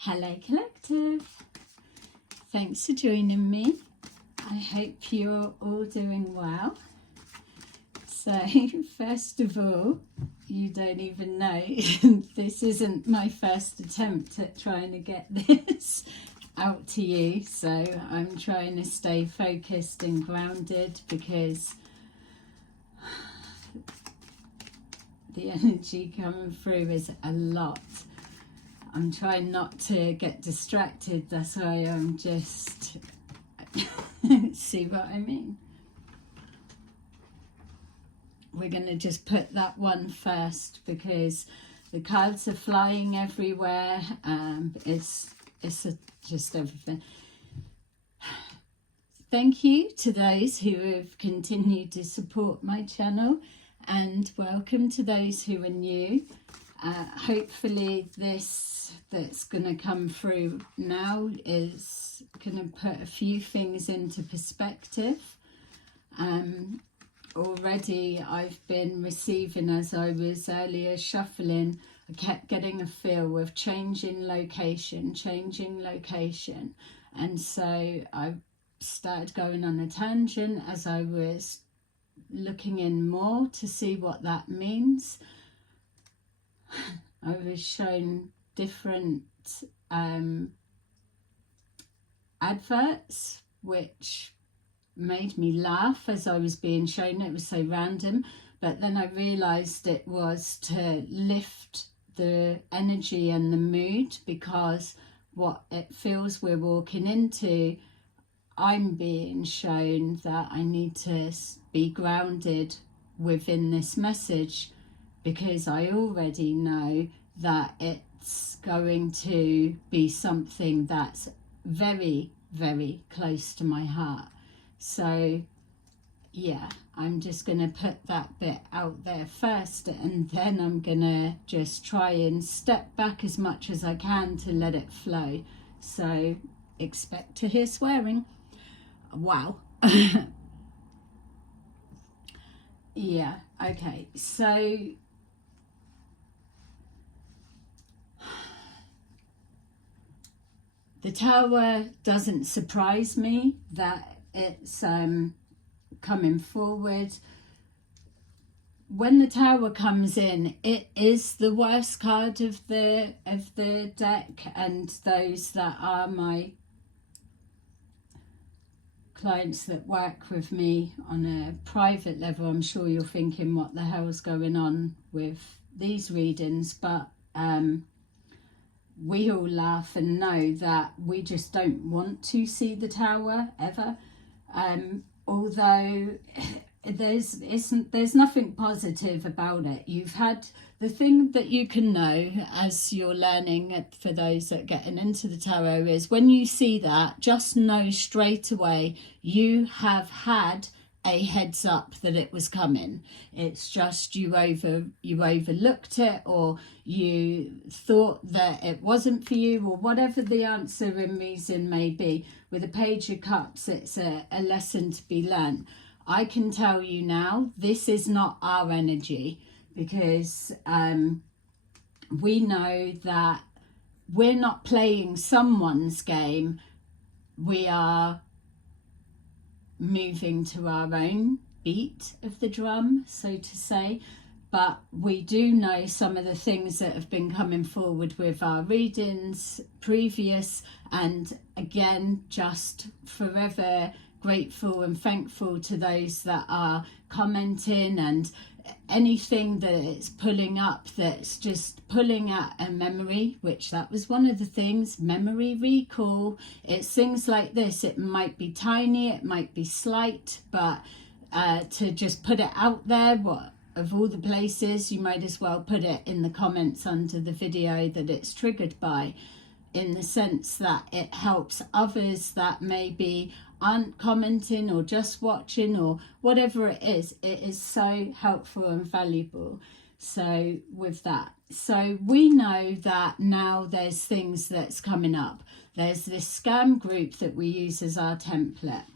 Hello Collective, thanks for joining me. I hope you're all doing well. So first of all, you don't even know, this isn't my first attempt at trying to get this out to you, so I'm trying to stay focused and grounded because the energy coming through is a lot. I'm trying not to get distracted, that's why I'm just see what I mean. We're going to just put that one first because the cards are flying everywhere. It's just everything. Thank you to those who have continued to support my channel, and welcome to those who are new. Hopefully this that's going to come through now is going to put a few things into perspective. Already I've been receiving, as I was earlier shuffling, I kept getting a feel of changing location, and so I started going on a tangent as I was looking in more to see what that means. I was shown different adverts which made me laugh as I was being shown. It was so random, but then I realized it was to lift the energy and the mood, because what it feels we're walking into, I'm being shown that I need to be grounded within this message, because I already know that it's going to be something that's very, very close to my heart. So yeah, I'm just going to put that bit out there first, and then I'm going to just try and step back as much as I can to let it flow. So expect to hear swearing. Wow. Yeah, okay, so the tower doesn't surprise me that it's coming forward. When the tower comes in, it is the worst card of the deck, and those that are my clients that work with me on a private level, I'm sure you're thinking, what the hell's going on with these readings? But we all laugh and know that we just don't want to see the tower ever. Although there's nothing positive about it. You've had the thing that you can know as you're learning, for those that are getting into the tarot, is when you see that, just know straight away you have had a heads up that it was coming. It's just you overlooked it, or you thought that it wasn't for you, or whatever the answer and reason may be. With a Page of Cups, it's a lesson to be learned. I can tell you now, this is not our energy, because we know that we're not playing someone's game. We are moving to our own beat of the drum, so to say. But we do know some of the things that have been coming forward with our readings previous, and again, just forever grateful and thankful to those that are commenting, and anything that it's pulling up that's just pulling at a memory, which that was one of the things, memory recall. It's things like this. It might be tiny, it might be slight, but to just put it out there, what of all the places, you might as well put it in the comments under the video that it's triggered by, in the sense that it helps others that maybe aren't commenting or just watching or whatever it is so helpful and valuable. So with that, so we know that now there's things that's coming up. There's this scam group that we use as our template,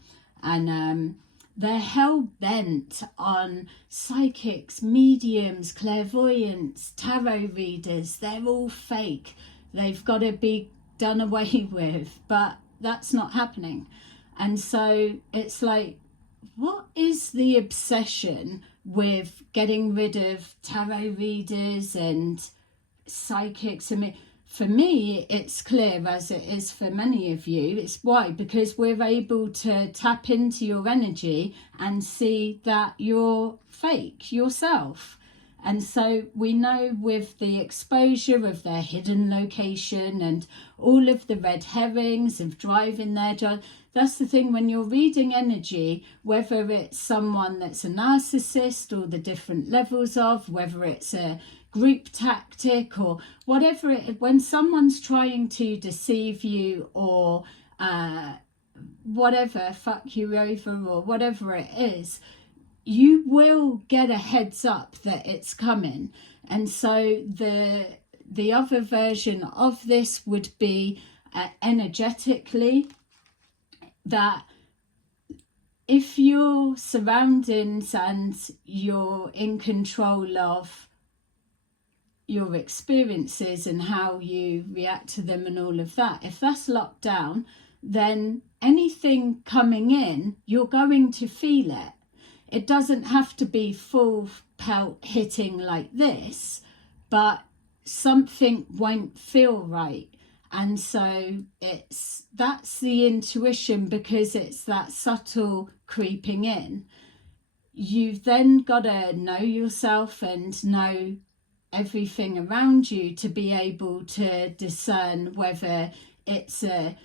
and they're hell-bent on psychics, mediums, clairvoyants, tarot readers. They're all fake. They've got to be done away with, but that's not happening. And so it's like, what is the obsession with getting rid of tarot readers and psychics? I mean, for me, it's clear, as it is for many of you. It's why? Because we're able to tap into your energy and see that you're fake yourself. And so we know with the exposure of their hidden location and all of the red herrings of driving their job. That's the thing, when you're reading energy, whether it's someone that's a narcissist or the different levels of, whether it's a group tactic or whatever when someone's trying to deceive you or whatever, fuck you over or whatever it is, you will get a heads up that it's coming. And so the other version of this would be energetically, that if your surroundings and you're in control of your experiences and how you react to them and all of that, if that's locked down, then anything coming in, you're going to feel it. It doesn't have to be full pelt hitting like this, but something won't feel right. And so that's the intuition, because it's that subtle creeping in. You've then got to know yourself and know everything around you to be able to discern whether it's a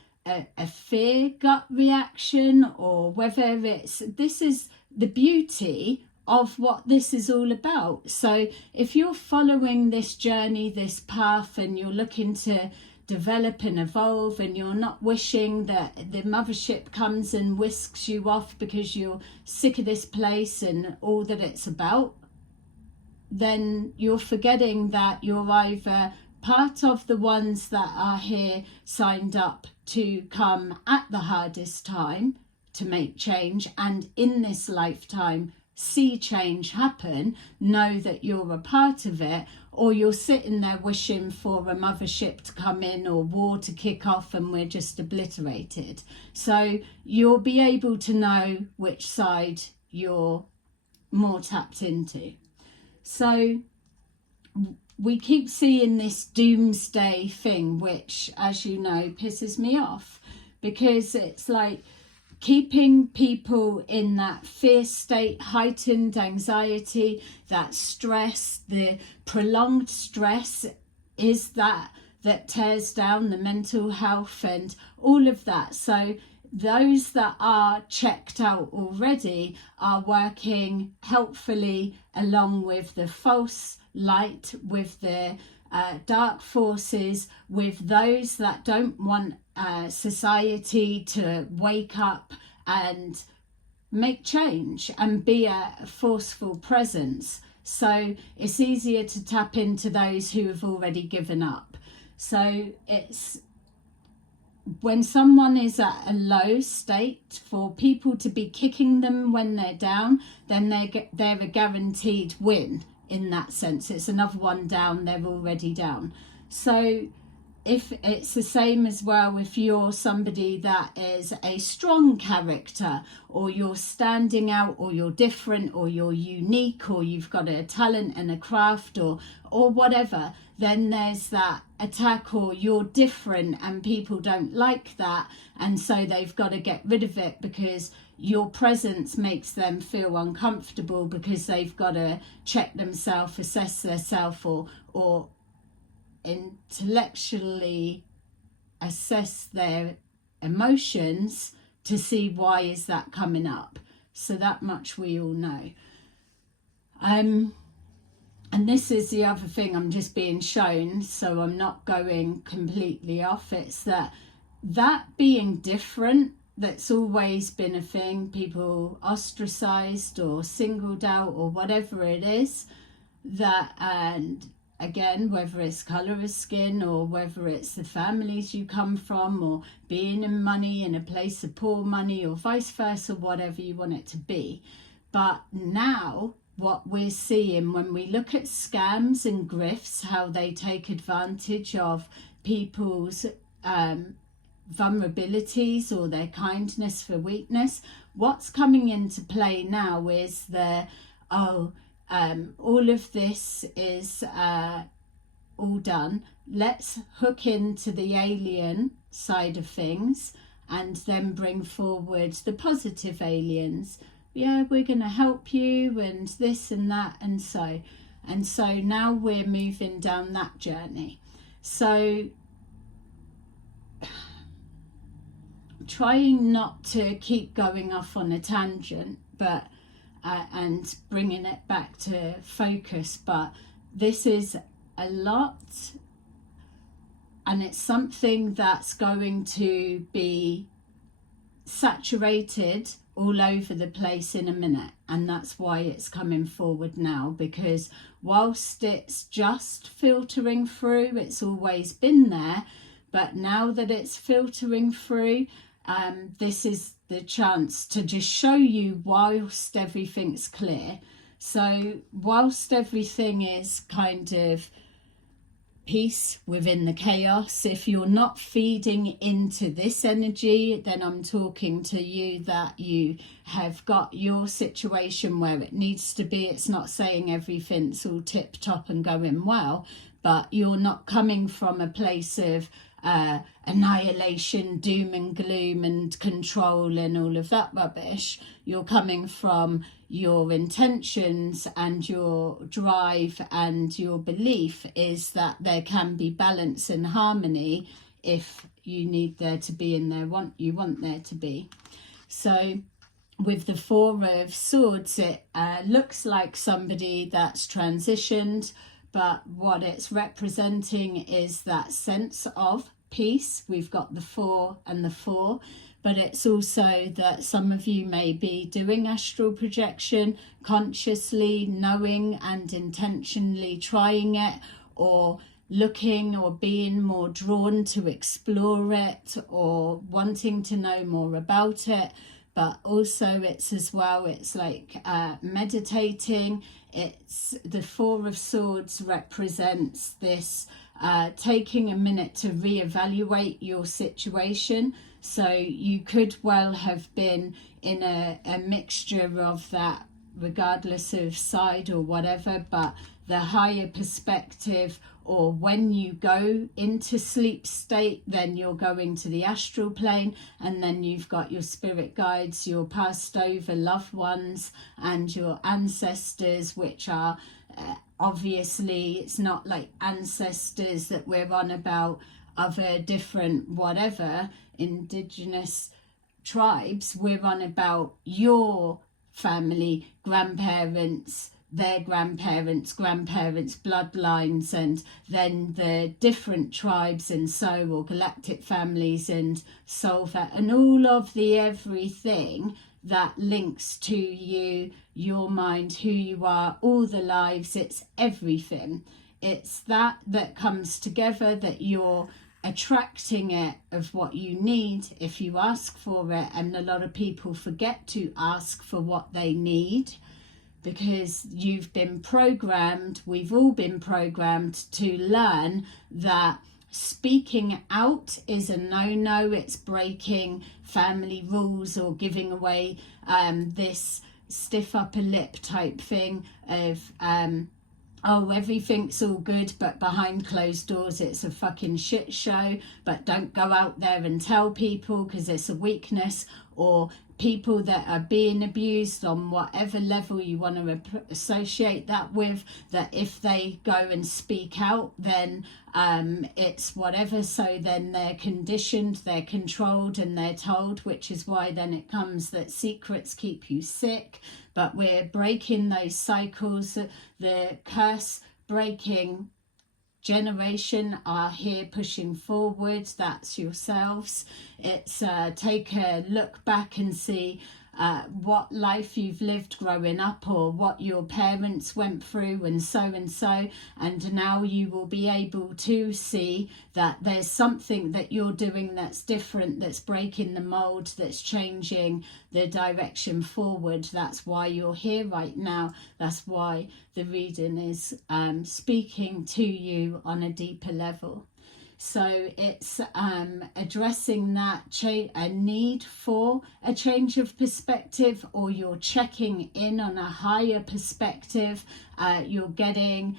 fear gut reaction or whether this is the beauty of what this is all about. So if you're following this journey, this path, and you're looking to develop and evolve, and you're not wishing that the mothership comes and whisks you off because you're sick of this place and all that it's about, then you're forgetting that you're either part of the ones that are here signed up to come at the hardest time to make change, and in this lifetime see change happen, know that you're a part of it, or you're sitting there wishing for a mothership to come in or war to kick off and we're just obliterated. So you'll be able to know which side you're more tapped into. So we keep seeing this doomsday thing, which, as you know, pisses me off, because it's like keeping people in that fear state, heightened anxiety, that stress. The prolonged stress is that tears down the mental health and all of that. So those that are checked out already are working helpfully along with the false light, with the dark forces, with those that don't want society to wake up and make change and be a forceful presence. So it's easier to tap into those who have already given up. So it's when someone is at a low state, for people to be kicking them when they're down, then they're a guaranteed win in that sense. It's another one down, they're already down. So if it's the same as well, if you're somebody that is a strong character, or you're standing out, or you're different, or you're unique, or you've got a talent and a craft, or whatever, then there's that attack, or you're different and people don't like that, and so they've got to get rid of it because your presence makes them feel uncomfortable, because they've got to check themselves, assess themselves, or intellectually assess their emotions to see why is that coming up. So that much we all know. And this is the other thing, I'm just being shown, so I'm not going completely off. It's that being different, that's always been a thing, people ostracized or singled out or whatever it is, that, and again, whether it's colour of skin, or whether it's the families you come from, or being in money in a place of poor money, or vice versa, whatever you want it to be. But now what we're seeing when we look at scams and grifts, how they take advantage of people's vulnerabilities or their kindness for weakness. What's coming into play now is all of this is all done. Let's hook into the alien side of things and then bring forward the positive aliens. Yeah, we're going to help you and this and that and so. And so now we're moving down that journey. So trying not to keep going off on a tangent, but and bringing it back to focus, but this is a lot, and it's something that's going to be saturated all over the place in a minute, and that's why it's coming forward now, because whilst it's just filtering through, it's always been there, but now that it's filtering through, this is the chance to just show you whilst everything's clear. So whilst everything is kind of peace within the chaos, if you're not feeding into this energy, then I'm talking to you that you have got your situation where it needs to be. It's not saying everything's all tip top and going well, but you're not coming from a place of annihilation, doom and gloom and control and all of that rubbish. You're coming from your intentions and your drive, and your belief is that there can be balance and harmony if you need there to be, and you want there to be. So with the Four of Swords, it looks like somebody that's transitioned, but what it's representing is that sense of peace. We've got the 4 and the 4, but it's also that some of you may be doing astral projection consciously, knowing and intentionally trying it, or looking or being more drawn to explore it or wanting to know more about it. But also it's as well, it's like meditating. It's the Four of Swords represents this taking a minute to reevaluate your situation. So you could well have been in a mixture of that, regardless of side or whatever, but the higher perspective, or when you go into sleep state, then you're going to the astral plane, and then you've got your spirit guides, your passed over loved ones and your ancestors, which are obviously, it's not like ancestors that we're on about of a different whatever indigenous tribes. We're on about your family, grandparents, their grandparents, bloodlines, and then the different tribes and so, or galactic families and so forth, and all of the everything that links to you, your mind, who you are, all the lives. It's everything. It's that comes together, that you're attracting it of what you need if you ask for it. And a lot of people forget to ask for what they need, because you've been programmed, we've all been programmed to learn that speaking out is a no-no. It's breaking family rules or giving away this stiff upper lip type thing of oh, everything's all good, but behind closed doors it's a fucking shit show, but don't go out there and tell people because it's a weakness. Or people that are being abused on whatever level you want to associate that with, that if they go and speak out, then it's whatever. So then they're conditioned, they're controlled, and they're told, which is why then it comes that secrets keep you sick. But we're breaking those cycles. The curse breaking generation are here pushing forward. That's yourselves. It's take a look back and see what life you've lived growing up, or what your parents went through, and so, and now you will be able to see that there's something that you're doing that's different, that's breaking the mold, that's changing the direction forward. That's why you're here right now. That's why the reading is speaking to you on a deeper level. So it's addressing that a need for a change of perspective, or you're checking in on a higher perspective. You're getting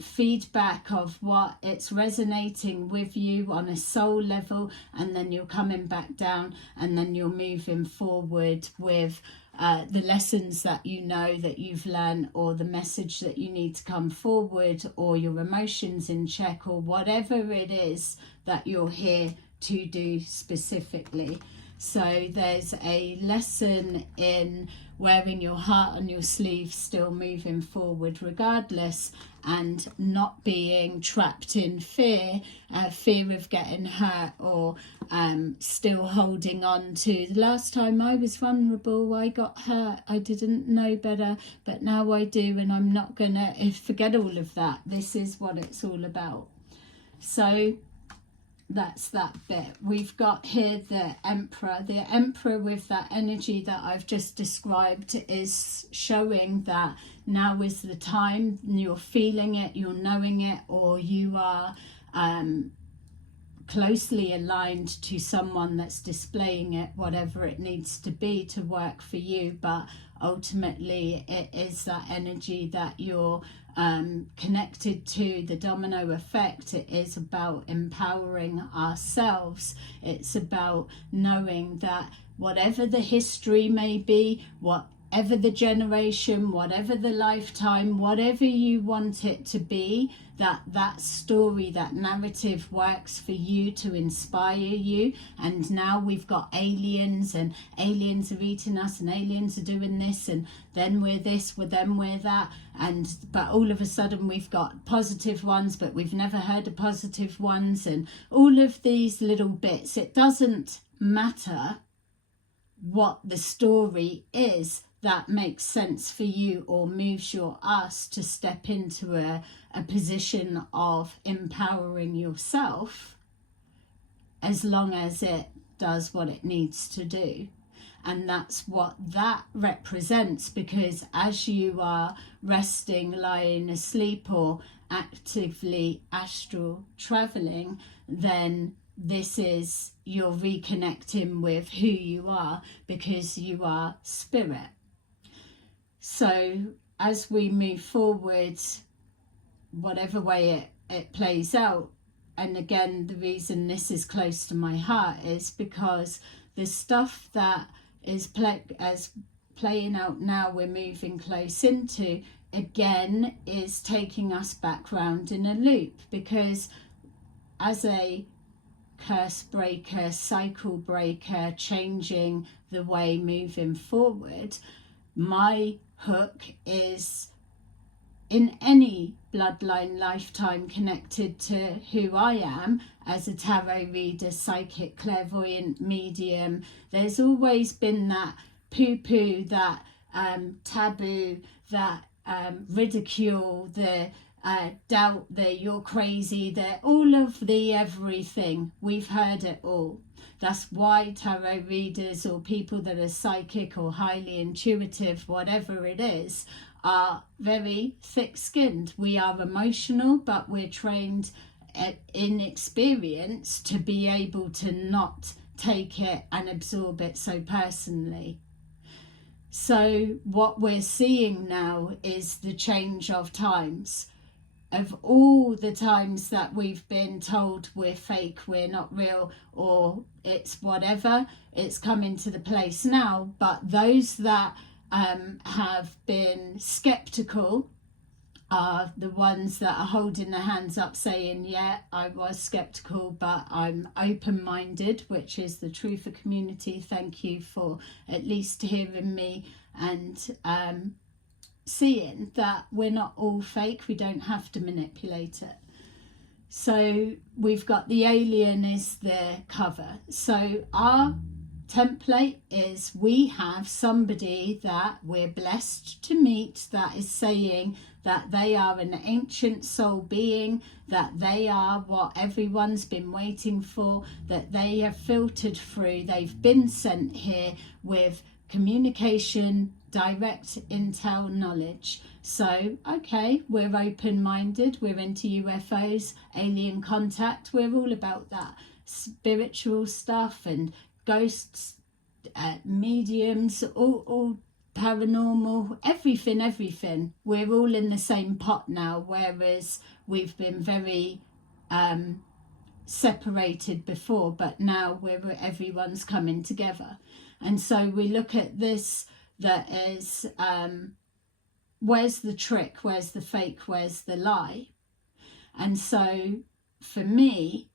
feedback of what it's resonating with you on a soul level, and then you're coming back down, and then you're moving forward with the lessons that you know that you've learned, or the message that you need to come forward, or your emotions in check, or whatever it is that you're here to do specifically. So there's a lesson in wearing your heart on your sleeve, still moving forward regardless, and not being trapped in fear of getting hurt, or still holding on to the last time I was vulnerable, I got hurt, I didn't know better, but now I do, and I'm not gonna forget all of that. This is what it's all about. So that's that bit. We've got here the Emperor. The Emperor, with that energy that I've just described, is showing that now is the time. You're feeling it, you're knowing it, or you are closely aligned to someone that's displaying it, whatever it needs to be to work for you. But ultimately it is that energy that you're connected to, the domino effect. It is about empowering ourselves. It's about knowing that whatever the history may be, whatever the generation, whatever the lifetime, whatever you want it to be, that story, that narrative works for you to inspire you. And now we've got aliens, and aliens are eating us, and aliens are doing this, and then we're this, then we're that, but all of a sudden we've got positive ones, but we've never heard of positive ones, and all of these little bits. It doesn't matter what the story is that makes sense for you or moves your us to step into a position of empowering yourself, as long as it does what it needs to do. And that's what that represents, because as you are resting, lying asleep, or actively astral traveling, then this is, you're reconnecting with who you are, because you are spirit. So as we move forward, whatever way it plays out, and again, the reason this is close to my heart is because the stuff that is playing out now, we're moving close into, again, is taking us back round in a loop. Because as a curse breaker, cycle breaker, changing the way, moving forward, my hook is, in any bloodline lifetime connected to who I am as a tarot reader, psychic, clairvoyant, medium, there's always been that poo-poo, that taboo, that ridicule, the doubt, that you're crazy, that all of the everything. We've heard it all. That's why tarot readers, or people that are psychic or highly intuitive, whatever it is, are very thick-skinned. We are emotional, but we're trained in experience to be able to not take it and absorb it so personally. So what we're seeing now is the change of times. Of all the times that we've been told we're fake, we're not real, or it's whatever, it's coming to the place now. But those that have been skeptical are the ones that are holding their hands up, saying, yeah, I was skeptical, but I'm open-minded, which is the Truther community. Thank you for at least hearing me and seeing that we're not all fake. We don't have to manipulate it. So we've got the alien is the cover. So our template is, we have somebody that we're blessed to meet that is saying that they are an ancient soul being, that they are what everyone's been waiting for, that they have filtered through, they've been sent here with communication, direct intel knowledge. So, okay, we're open-minded, we're into UFOs, alien contact, we're all about that. Spiritual stuff and ghosts, mediums, all paranormal, everything. We're all in the same pot now, whereas we've been very separated before, but now everyone's coming together. And so we look at this, that is, where's the trick, where's the fake, where's the lie? And so for me,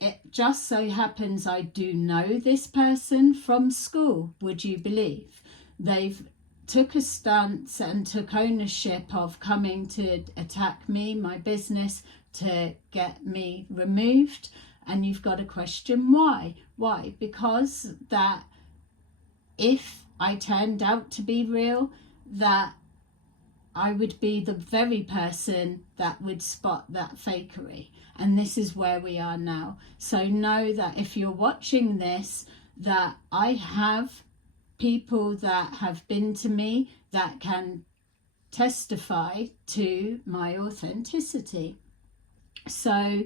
it just so happens I do know this person from school, would you believe? They've took a stance and took ownership of coming to attack me, my business, to get me removed. And you've got to question why. Why? Because that if I turned out to be real, that I would be the very person that would spot that fakery. And this is where we are now. So know that if you're watching this, that I have people that have been to me that can testify to my authenticity. So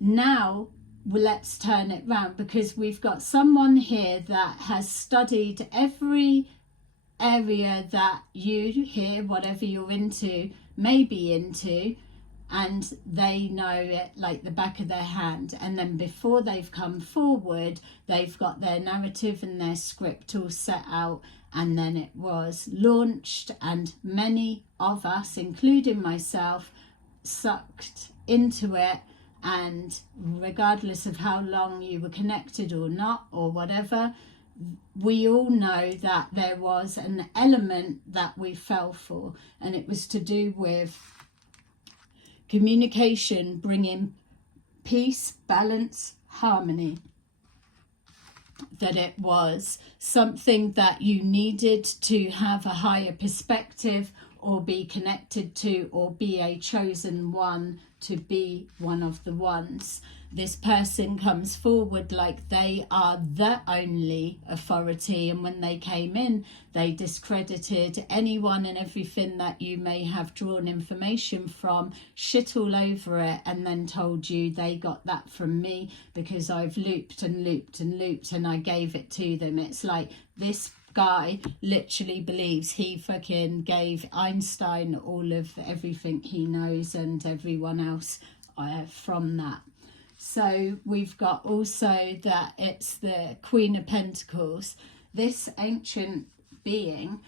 now let's turn it round, because we've got someone here that has studied every area that you here, whatever you're into, may be into, and they know it like the back of their hand. And then before they've come forward, they've got their narrative and their script all set out, and then it was launched, and many of us, including myself, sucked into it. And regardless of how long you were connected or not or whatever, we all know that there was an element that we fell for, and it was to do with communication, bringing peace, balance, harmony. That it was something that you needed to have a higher perspective, or be connected to, or be a chosen one to be one of the ones. This person comes forward like they are the only authority, and when they came in, they discredited anyone and everything that you may have drawn information from, shit all over it, and then told you they got that from me because I've looped and looped and looped and I gave it to them. It's like this guy literally believes he fucking gave Einstein all of everything he knows and everyone else from that. So we've got also that it's the Queen of Pentacles. This ancient being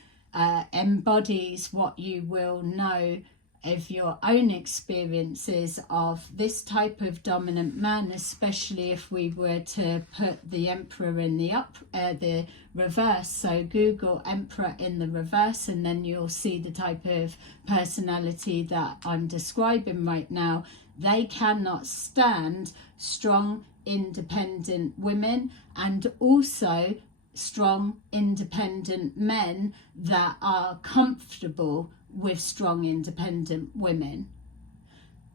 embodies what you will know of your own experiences of this type of dominant man, especially if we were to put the Emperor in the reverse. So Google Emperor in the reverse, and then you'll see the type of personality that I'm describing right now. They cannot stand strong, independent women, and also strong, independent men that are comfortable with strong, independent women.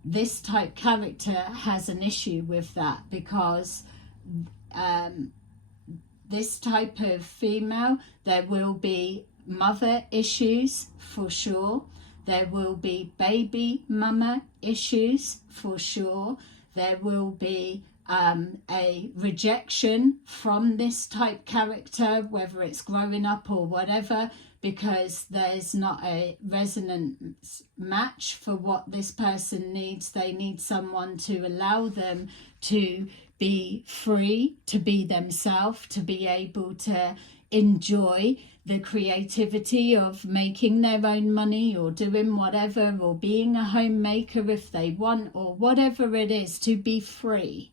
This type character has an issue with that, because this type of female, there will be mother issues for sure. There will be baby mama issues for sure. There will be a rejection from this type character, whether it's growing up or whatever, because there's not a resonance match for what this person needs. They need someone to allow them to be free, to be themselves, to be able to enjoy the creativity of making their own money or doing whatever, or being a homemaker if they want, or whatever it is, to be free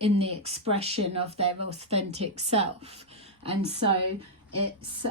in the expression of their authentic self. And so it's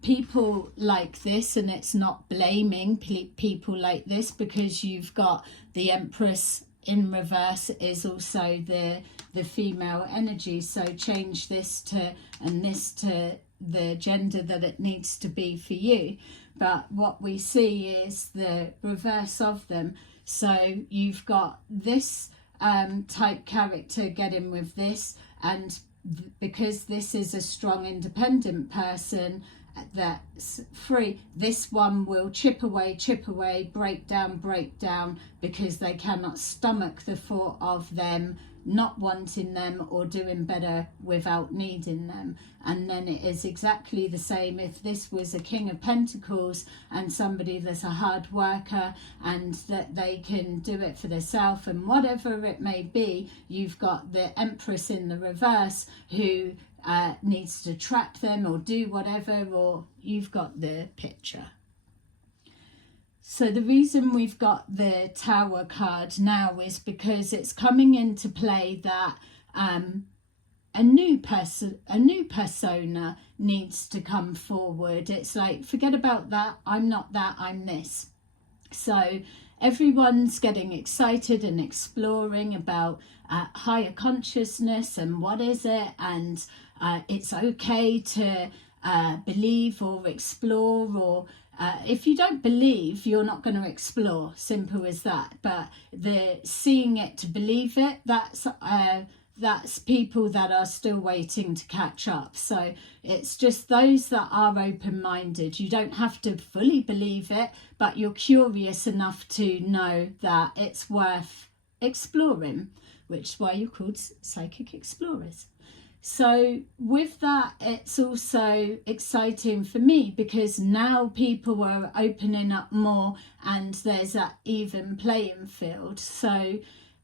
people like this, and it's not blaming people like this, because you've got the Empress in reverse is also the female energy. So change this to, and this to the gender that it needs to be for you. But what we see is the reverse of them. So you've got this type character getting with this, and because this is a strong independent person that's free, this one will chip away, break down, because they cannot stomach the thought of them not wanting them or doing better without needing them. And then it is exactly the same if this was a King of Pentacles and somebody that's a hard worker and that they can do it for themselves and whatever it may be. You've got the Empress in the reverse who needs to trap them or do whatever, or you've got the picture. So the reason we've got the Tower card now is because it's coming into play that a new persona needs to come forward. It's like, forget about that, I'm not that, I'm this. So everyone's getting excited and exploring about higher consciousness and what is it, and it's okay to believe or explore, or if you don't believe, you're not going to explore. Simple as that. But the seeing it to believe it, that's people that are still waiting to catch up. So it's just those that are open-minded. You don't have to fully believe it, but you're curious enough to know that it's worth exploring, which is why you're called psychic explorers. So with that, it's also exciting for me because now people are opening up more and there's that even playing field. So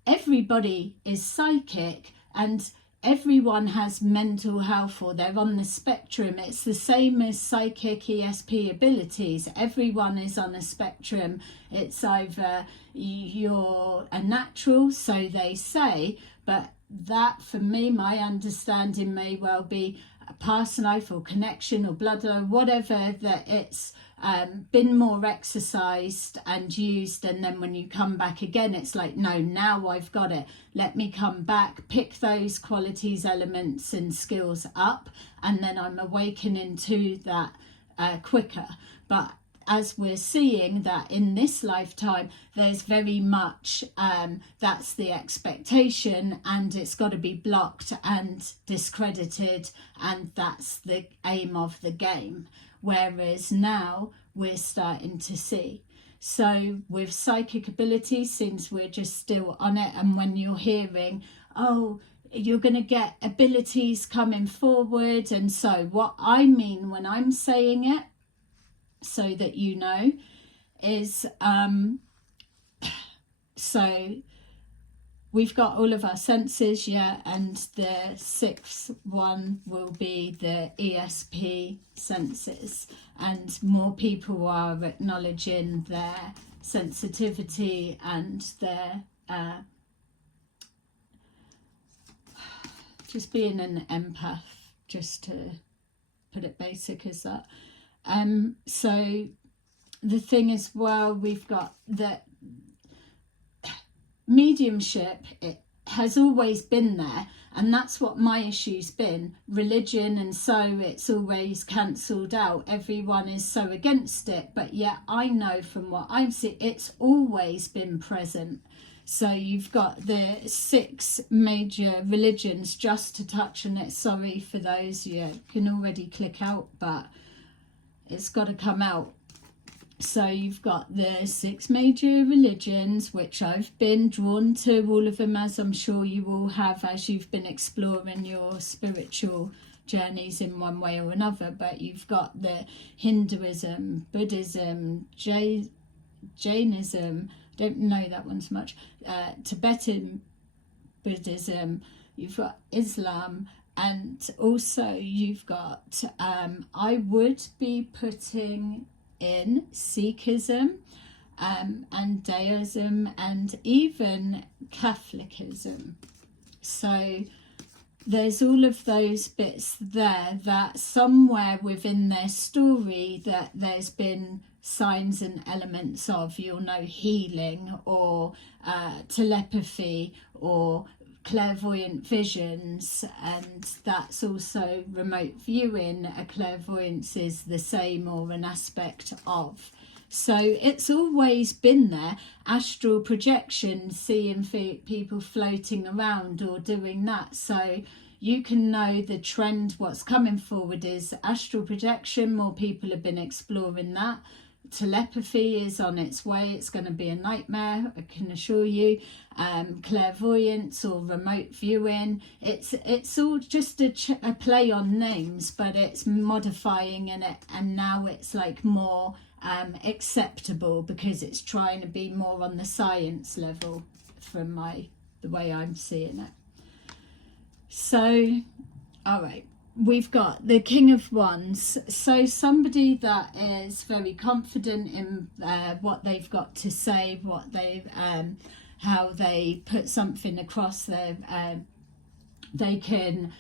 everybody is psychic and everyone has mental health, or they're on the spectrum. It's the same as psychic ESP abilities. Everyone is on a spectrum. It's either you're a natural, so they say, but that for me, my understanding may well be a past life or connection or blood or whatever, that it's been more exercised and used, and then when you come back again it's like, no, now I've got it, let me come back, pick those qualities, elements and skills up, and then I'm awakening to that quicker. But as we're seeing that in this lifetime, there's very much that's the expectation, and it's got to be blocked and discredited, and that's the aim of the game. Whereas now we're starting to see. So with psychic abilities, since we're just still on it, and when you're hearing, oh, you're going to get abilities coming forward, and so what I mean when I'm saying it, so that you know, is so we've got all of our senses, yeah, and the sixth one will be the ESP senses, and more people are acknowledging their sensitivity and their just being an empath, just to put it basic as that. So the thing as well, we've got that mediumship, it has always been there, and that's what my issue's been, religion, and so it's always cancelled out. Everyone is so against it, but yet I know from what I've seen, it's always been present. So you've got the 6 major religions, just to touch on it. Sorry for those, you can already click out, but it's got to come out. So you've got the 6 major religions, which I've been drawn to all of them, as I'm sure you all have, as you've been exploring your spiritual journeys in one way or another. But you've got the Hinduism, Buddhism, Jainism, don't know that one so much, Tibetan Buddhism, you've got Islam, and also you've got, I would be putting in Sikhism and Deism and even Catholicism. So there's all of those bits there that somewhere within their story that there's been signs and elements of, you'll know, healing or telepathy or clairvoyant visions, and that's also remote viewing. A clairvoyance is the same, or an aspect of. So it's always been there. Astral projection, seeing people floating around or doing that. So you can know the trend. What's coming forward is astral projection. More people have been exploring that. Telepathy is on its way. It's going to be a nightmare, I can assure you. Clairvoyance or remote viewing, it's all just a play on names, but it's modifying in it, and now it's like more acceptable because it's trying to be more on the science level from the way I'm seeing it. So, all right. We've got the King of Wands, so somebody that is very confident in what they've got to say, what they how they put something across. They can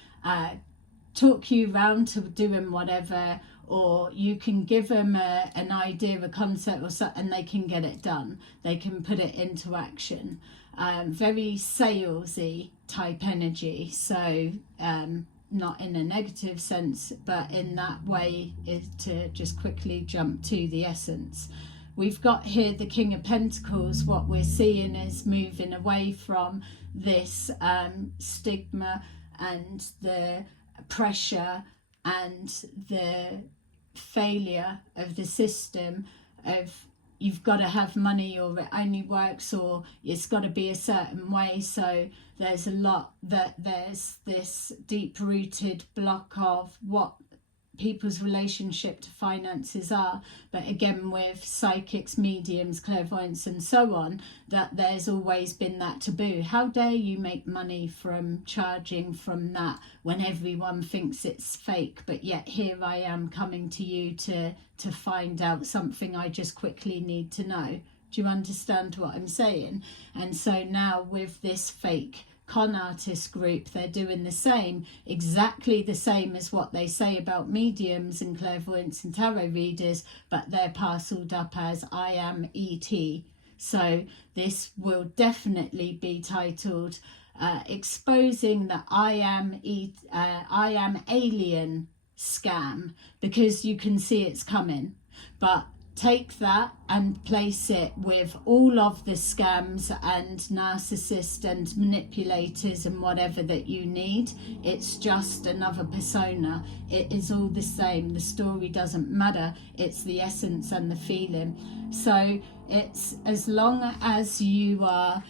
talk you round to doing whatever, or you can give them an idea, a concept or something, and they can get it done. They can put it into action. Very salesy type energy, so not in a negative sense, but in that way is to just quickly jump to the essence. We've got here the King of Pentacles. What we're seeing is moving away from this stigma and the pressure and the failure of the system of you've got to have money or it only works or it's got to be a certain way. So there's a lot there's this deep-rooted block of what people's relationship to finances are. But again, with psychics, mediums, clairvoyants and so on, that there's always been that taboo. How dare you make money from charging from that when everyone thinks it's fake? But yet here I am coming to you to find out something I just quickly need to know. Do you understand what I'm saying? And so now with this fake con artist group, they're doing the same, exactly the same as what they say about mediums and clairvoyants and tarot readers, but they're parceled up as I am ET. So this will definitely be titled exposing the I am alien scam, because you can see it's coming. But take that and place it with all of the scams and narcissists and manipulators and whatever that you need. It's just another persona. It is all the same. The story doesn't matter. It's the essence and the feeling. So it's as long as you are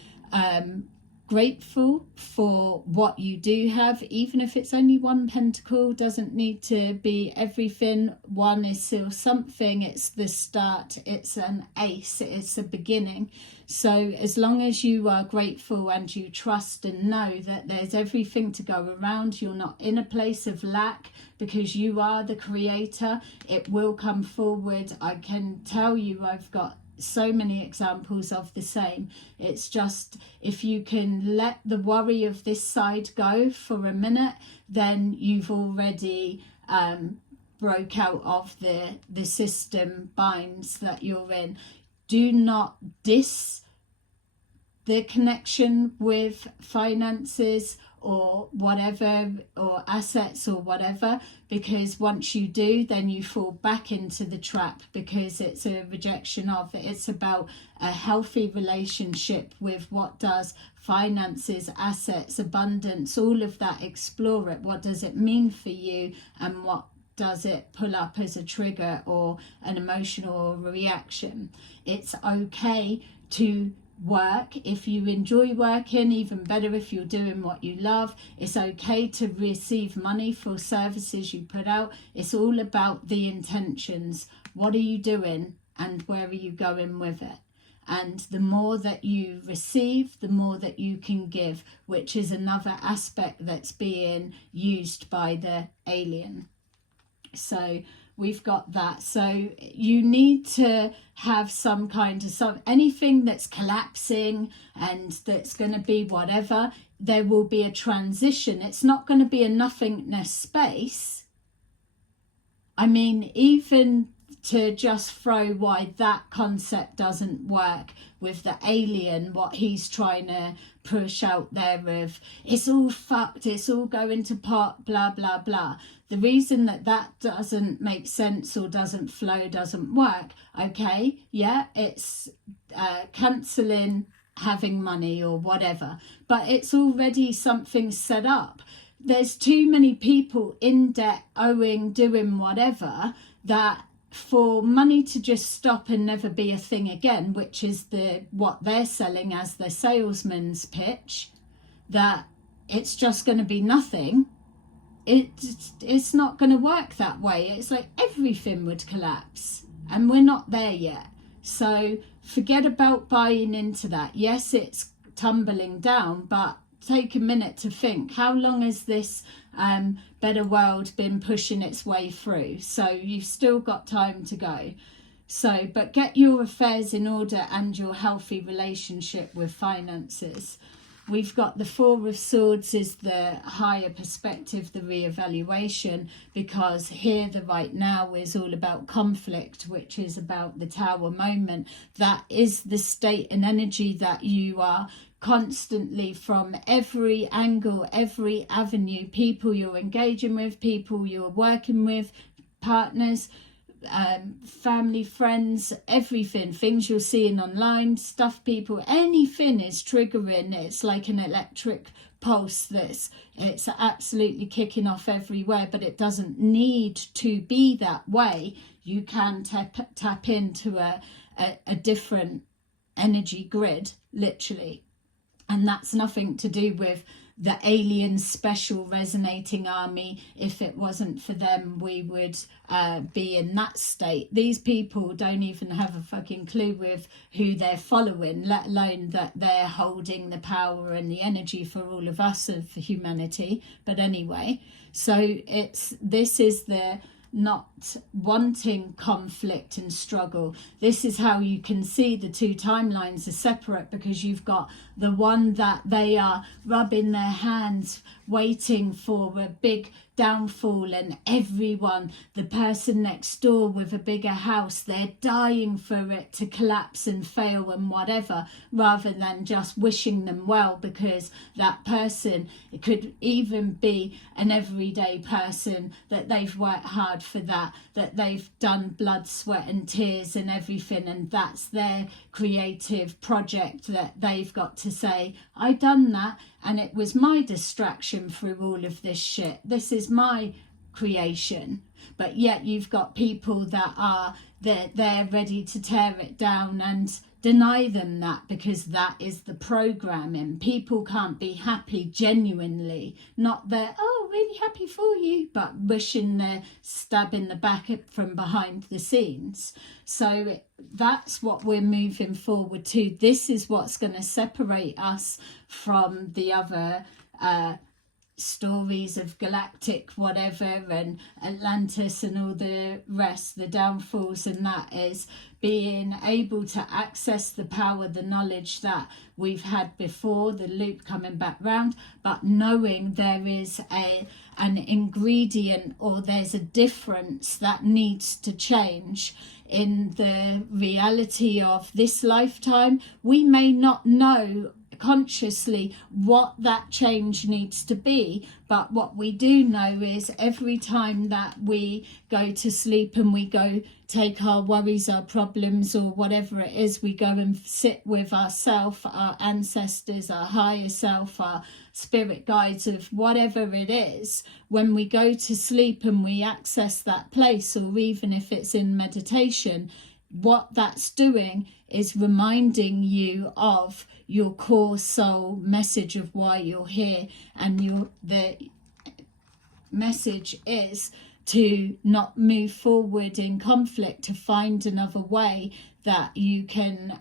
grateful for what you do have, even if it's only one pentacle, doesn't need to be everything. One is still something. It's the start, it's an ace, it's a beginning. So as long as you are grateful and you trust and know that there's everything to go around, you're not in a place of lack because you are the creator, it will come forward. I can tell you, I've got so many examples of the same. It's just if you can let the worry of this side go for a minute, then you've already broke out of the system binds that you're in. Do not diss the connection with finances or whatever, or assets or whatever, because once you do, then you fall back into the trap, because it's a rejection of it. It's about a healthy relationship with what does finances, assets, abundance, all of that. Explore it. What does it mean for you, and what does it pull up as a trigger or an emotional reaction? It's okay to work if you enjoy working, even better if you're doing what you love. It's okay to receive money for services you put out. It's all about the intentions. What are you doing and where are you going with it? And the more that you receive, the more that you can give, which is another aspect that's being used by the alien. So we've got that. So you need to have some kind of anything that's collapsing and that's going to be whatever, there will be a transition. It's not going to be a nothingness space. I mean, even to just throw why that concept doesn't work with the alien, what he's trying to push out there of it's all fucked, it's all going to pot, blah blah blah. The reason that doesn't make sense or doesn't flow, doesn't work, okay, yeah, it's cancelling having money or whatever, but it's already something set up. there's too many people in debt, owing, doing whatever, that for money to just stop and never be a thing again, which is what they're selling as their salesman's pitch, that it's just going to be nothing. It's not going to work that way. It's like everything would collapse, and we're not there yet. So forget about buying into that. Yes, it's tumbling down, but take a minute to think, how long has this better world been pushing its way through? So you've still got time to go. So, but get your affairs in order and your healthy relationship with finances. We've got the Four of Swords is the higher perspective, the re-evaluation, because here the right now is all about conflict, which is about the Tower moment. That is the state and energy that you are constantly, from every angle, every avenue, people you're engaging with, people you're working with, partners, family, friends, everything, things you're seeing online, stuff, people, anything is triggering. It's like an electric pulse it's absolutely kicking off everywhere, but it doesn't need to be that way. You can tap into a different energy grid, literally. And that's nothing to do with the alien special resonating army. If it wasn't for them, we would be in that state. These people don't even have a fucking clue with who they're following, let alone that they're holding the power and the energy for all of us, and for humanity. But anyway, so this is the not wanting conflict and struggle. This is how you can see the two timelines are separate, because you've got the one that they are rubbing their hands waiting for a big downfall, and everyone, the person next door with a bigger house, they're dying for it to collapse and fail and whatever, rather than just wishing them well, because that person, it could even be an everyday person that they've worked hard for, that they've done blood, sweat and tears and everything, and that's their creative project that they've got to say, I done that, and it was my distraction through all of this shit. This is my creation. But yet you've got people that are they're ready to tear it down and deny them that, because that is the programming. People can't be happy genuinely, not that, oh, really happy for you, but wishing they're stabbing the back from behind the scenes. So that's what we're moving forward to. This is what's going to separate us from the other stories of galactic whatever and Atlantis and all the rest, the downfalls, and that is being able to access the power, the knowledge that we've had before, the loop coming back round, but knowing there is an ingredient, or there's a difference that needs to change in the reality of this lifetime. We may not know consciously what that change needs to be, but what we do know is every time that we go to sleep and we go take our worries, our problems, or whatever it is, we go and sit with ourself, our ancestors, our higher self, our spirit guides, of whatever it is, when we go to sleep and we access that place, or even if it's in meditation, what that's doing is reminding you of your core soul message of why you're here. And the message is to not move forward in conflict, to find another way that you can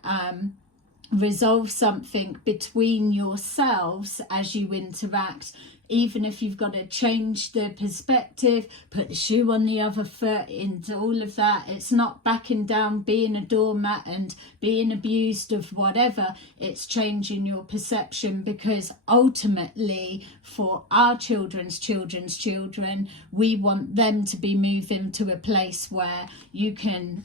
resolve something between yourselves as you interact. Even if you've got to change the perspective, put the shoe on the other foot, into all of that, it's not backing down, being a doormat and being abused of whatever. It's changing your perception, because ultimately for our children's children, we want them to be moving to a place where you can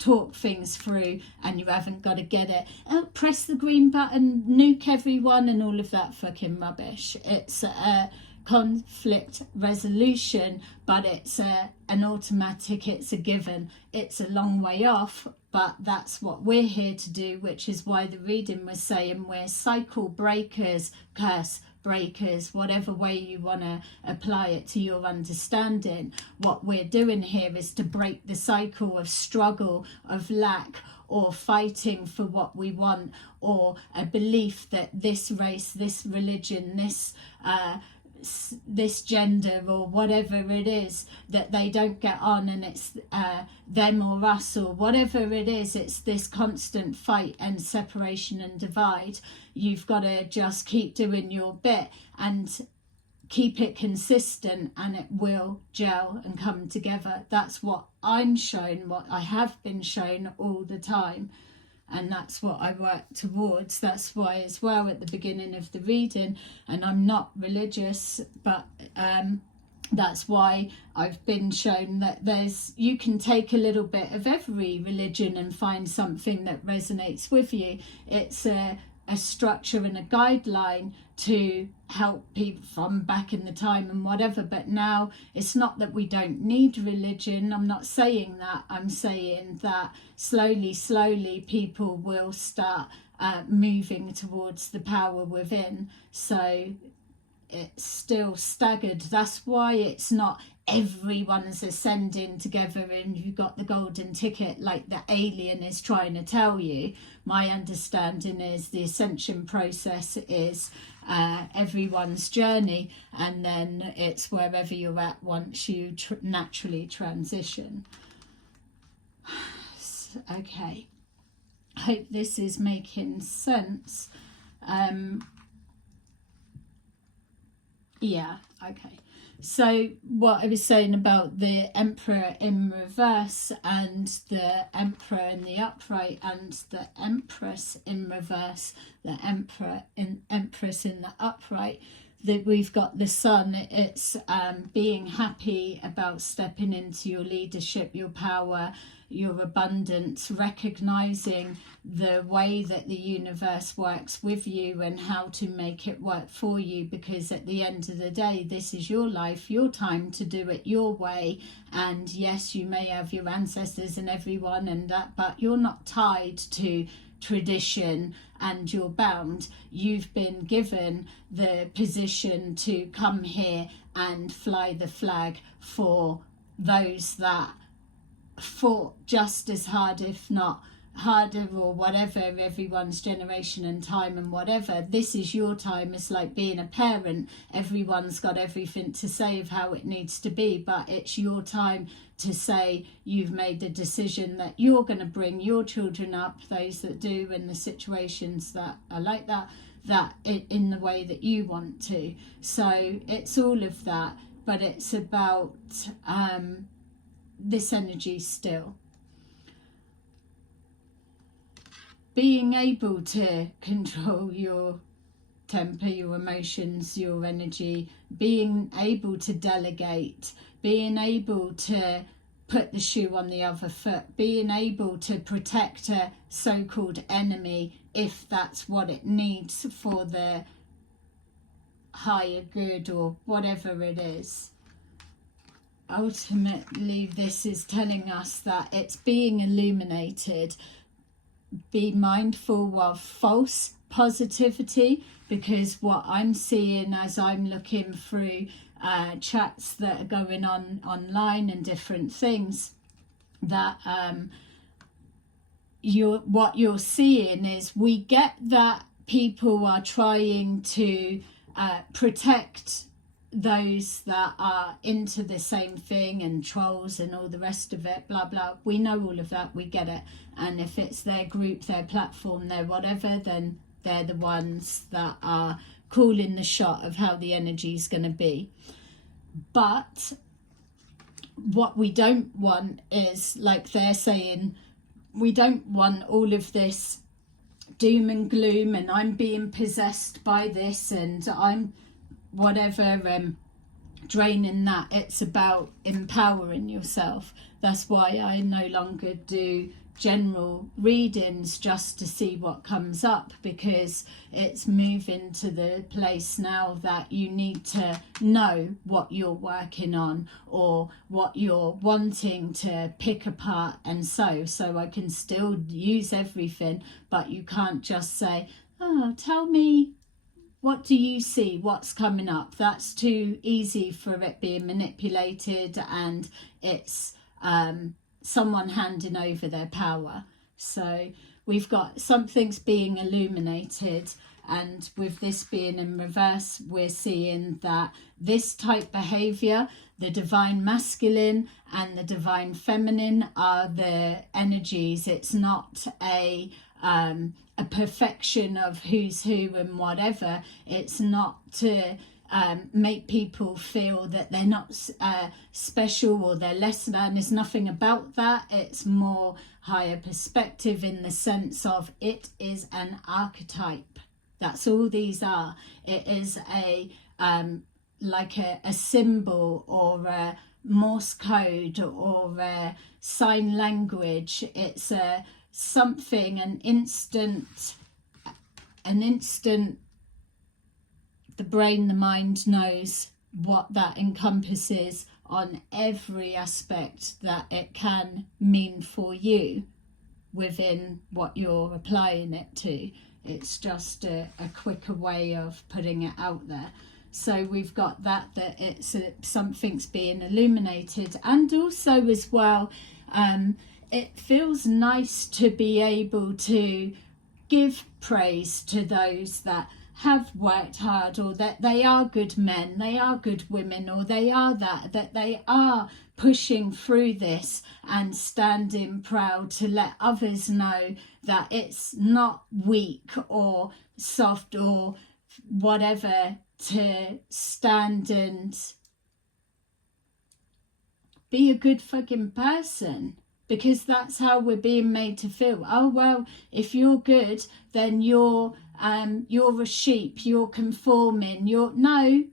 talk things through, and you haven't got to get it, oh, press the green button, nuke everyone and all of that fucking rubbish. It's conflict resolution, but it's an automatic, it's a given. It's a long way off, but that's what we're here to do, which is why the reading was saying we're cycle breakers, curse breakers, whatever way you want to apply it to your understanding. What we're doing here is to break the cycle of struggle, of lack, or fighting for what we want, or a belief that this race, this religion, this gender, or whatever it is, that they don't get on, and it's them or us, or whatever it is. It's this constant fight and separation and divide. You've got to just keep doing your bit and keep it consistent, and it will gel and come together. That's what I'm shown, what I have been shown all the time, and that's what I work towards. That's why as well at the beginning of the reading, and I'm not religious, but that's why I've been shown that you can take a little bit of every religion and find something that resonates with you. It's a structure and a guideline to help people from back in the time and whatever. But now it's not that we don't need religion. I'm not saying that. I'm saying that slowly people will start moving towards the power within. So it's still staggered. That's why it's not everyone's ascending together and you've got the golden ticket like the alien is trying to tell you. My understanding is the ascension process is everyone's journey, and then it's wherever you're at once you naturally transition. Okay, I hope this is making sense. Yeah, okay. So what I was saying about the Emperor in reverse and the Emperor in the upright and the Empress in reverse, the Empress in the upright, that we've got the Sun. It's being happy about stepping into your leadership, your power, your abundance, recognizing the way that the universe works with you and how to make it work for you, because at the end of the day, this is your life, your time to do it your way. And yes, you may have your ancestors and everyone and that, but you're not tied to tradition and you're bound. You've been given the position to come here and fly the flag for those that fought just as hard, if not harder, or whatever, everyone's generation and time and whatever. This is your time. It's like being a parent. Everyone's got everything to say of how it needs to be, but it's your time to say you've made the decision that you're going to bring your children up, those that do, in the situations that are like that in the way that you want to. So it's all of that, but it's about this energy still. Being able to control your temper, your emotions, your energy, being able to delegate, being able to put the shoe on the other foot, being able to protect a so-called enemy if that's what it needs for the higher good or whatever it is. Ultimately, this is telling us that it's being illuminated. Be mindful of false positivity, because what I'm seeing as I'm looking through chats that are going on online and different things, that what you're seeing is we get that people are trying to protect those that are into the same thing, and trolls and all the rest of it, blah blah. We know all of that, we get it. And if it's their group, their platform, their whatever, then they're the ones that are calling the shot of how the energy is going to be. But what we don't want is, like they're saying, we don't want all of this doom and gloom and I'm being possessed by this and I'm whatever, draining that. It's about empowering yourself. That's why I no longer do general readings just to see what comes up, because it's moving to the place now that you need to know what you're working on or what you're wanting to pick apart, and so I can still use everything, but you can't just say, oh, tell me what do you see? What's coming up? That's too easy for it being manipulated, and it's someone handing over their power. So we've got something's being illuminated, and with this being in reverse, we're seeing that this type behavior, the divine masculine and the divine feminine, are the energies. It's not a perfection of who's who and whatever. It's not to make people feel that they're not special or they're less than. There's nothing about that. It's more higher perspective in the sense of it is an archetype. That's all these are. It is a like a symbol or a Morse code or a sign language. It's a something, an instant, the brain, the mind knows what that encompasses on every aspect that it can mean for you within what you're applying it to. It's just a quicker way of putting it out there. So we've got that it's something's being illuminated, and also as well, it feels nice to be able to give praise to those that have worked hard, or that they are good men, they are good women, or they are that they are pushing through this and standing proud to let others know that it's not weak or soft or whatever to stand and be a good fucking person, because that's how we're being made to feel. Oh well, if you're good, then you're a sheep, you're conforming, no,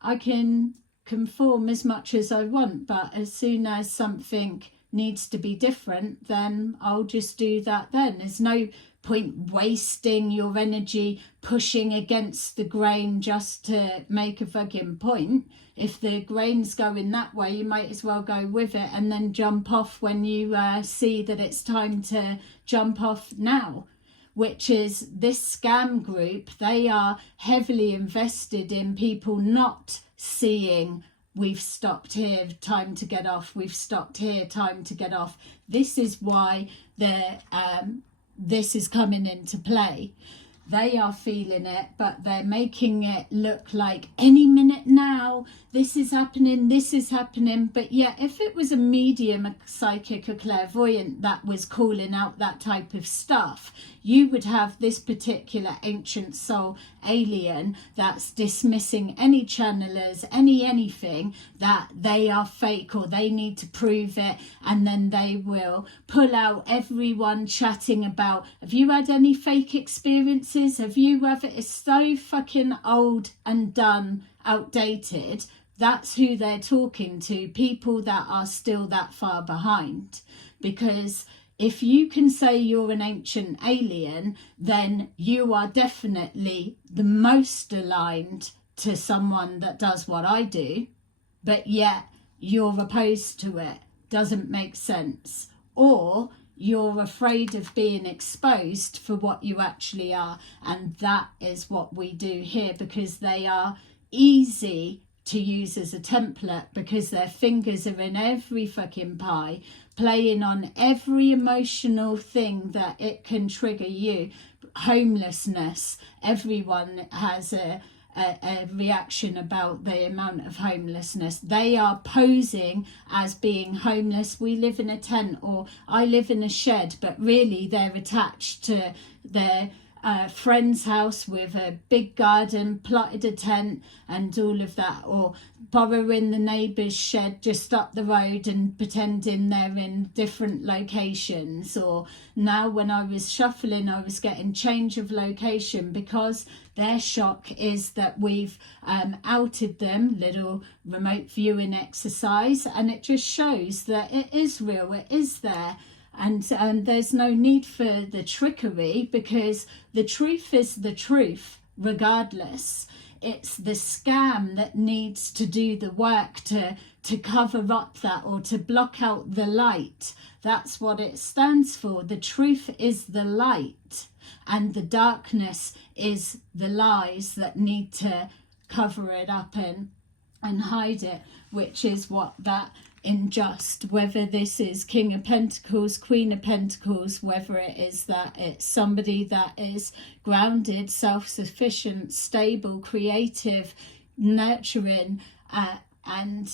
I can conform as much as I want, but as soon as something needs to be different, then I'll just do that then. There's no point wasting your energy pushing against the grain just to make a fucking point. If the grain's going that way, you might as well go with it and then jump off when you see that it's time to jump off now. Which is this scam group. They are heavily invested in people not seeing, we've stopped here, time to get off, we've stopped here, time to get off. This is why this is coming into play. They are feeling it, but they're making it look like any minute now, this is happening. But yeah, if it was a medium, a psychic, a clairvoyant that was calling out that type of stuff, you would have this particular ancient soul alien that's dismissing any channelers, anything, that they are fake or they need to prove it, and then they will pull out everyone chatting about, have you had any fake experiences? Have you ever? It's so fucking old and done, outdated. That's who they're talking to, people that are still that far behind. Because if you can say you're an ancient alien, then you are definitely the most aligned to someone that does what I do, but yet you're opposed to it. Doesn't make sense. Or you're afraid of being exposed for what you actually are. And that is what we do here, because they are easy to use as a template, because their fingers are in every fucking pie, playing on every emotional thing that it can trigger you. Homelessness, everyone has a reaction about the amount of homelessness. They are posing as being homeless. We live in a tent, or I live in a shed, but really they're attached to their friend's house with a big garden, plotted a tent and all of that, or borrowing the neighbour's shed just up the road and pretending they're in different locations. Or now when I was shuffling, I was getting change of location, because their shock is that we've outed them. Little remote viewing exercise, and it just shows that it is real, it is there. And there's no need for the trickery, because the truth is the truth regardless. It's the scam that needs to do the work to cover up that, or to block out the light. That's what it stands for. The truth is the light. and the darkness is the lies that need to cover it up and hide it, which is what that unjust, whether this is King of Pentacles, Queen of Pentacles, whether it is that it's somebody that is grounded, self-sufficient, stable, creative, nurturing, and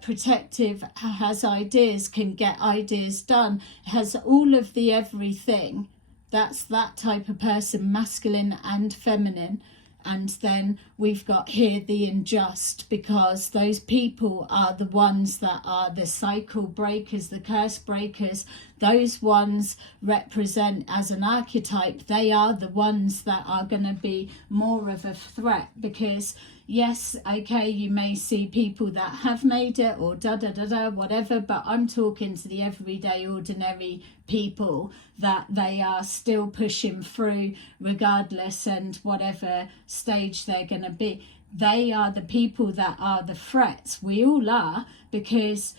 protective, has ideas, can get ideas done, has all of the everything. That's that type of person, masculine and feminine. And then we've got here the unjust, because those people are the ones that are the cycle breakers, the curse breakers. Those ones represent, as an archetype, they are the ones that are going to be more of a threat, because yes, okay, you may see people that have made it or whatever, but I'm talking to the everyday ordinary people that they are still pushing through regardless, and whatever stage they're going to be. They are the people that are the threats. We all are, because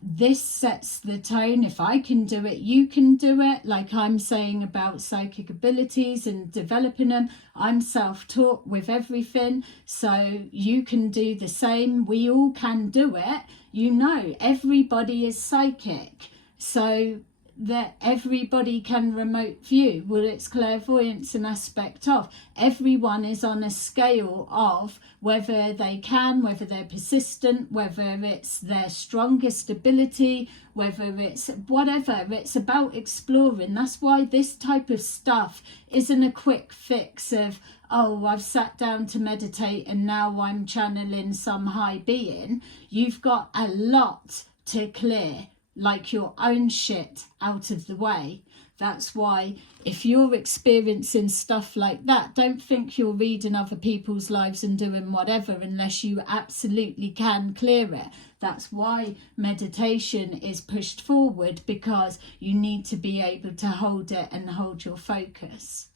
this sets the tone. If I can do it, you can do it. Like I'm saying about psychic abilities and developing them, I'm self-taught with everything, so you can do the same. We all can do it. You know, everybody is psychic, so that everybody can remote view. Well, it's clairvoyance, an aspect of. Everyone is on a scale of whether they can, whether they're persistent, whether it's their strongest ability, whether it's whatever. It's about exploring. That's why this type of stuff isn't a quick fix of, oh, I've sat down to meditate and now I'm channeling some high being. You've got a lot to clear, like your own shit out of the way. That's why if you're experiencing stuff like that, don't think you're reading other people's lives and doing whatever unless you absolutely can clear it. That's why meditation is pushed forward, because you need to be able to hold it and hold your focus.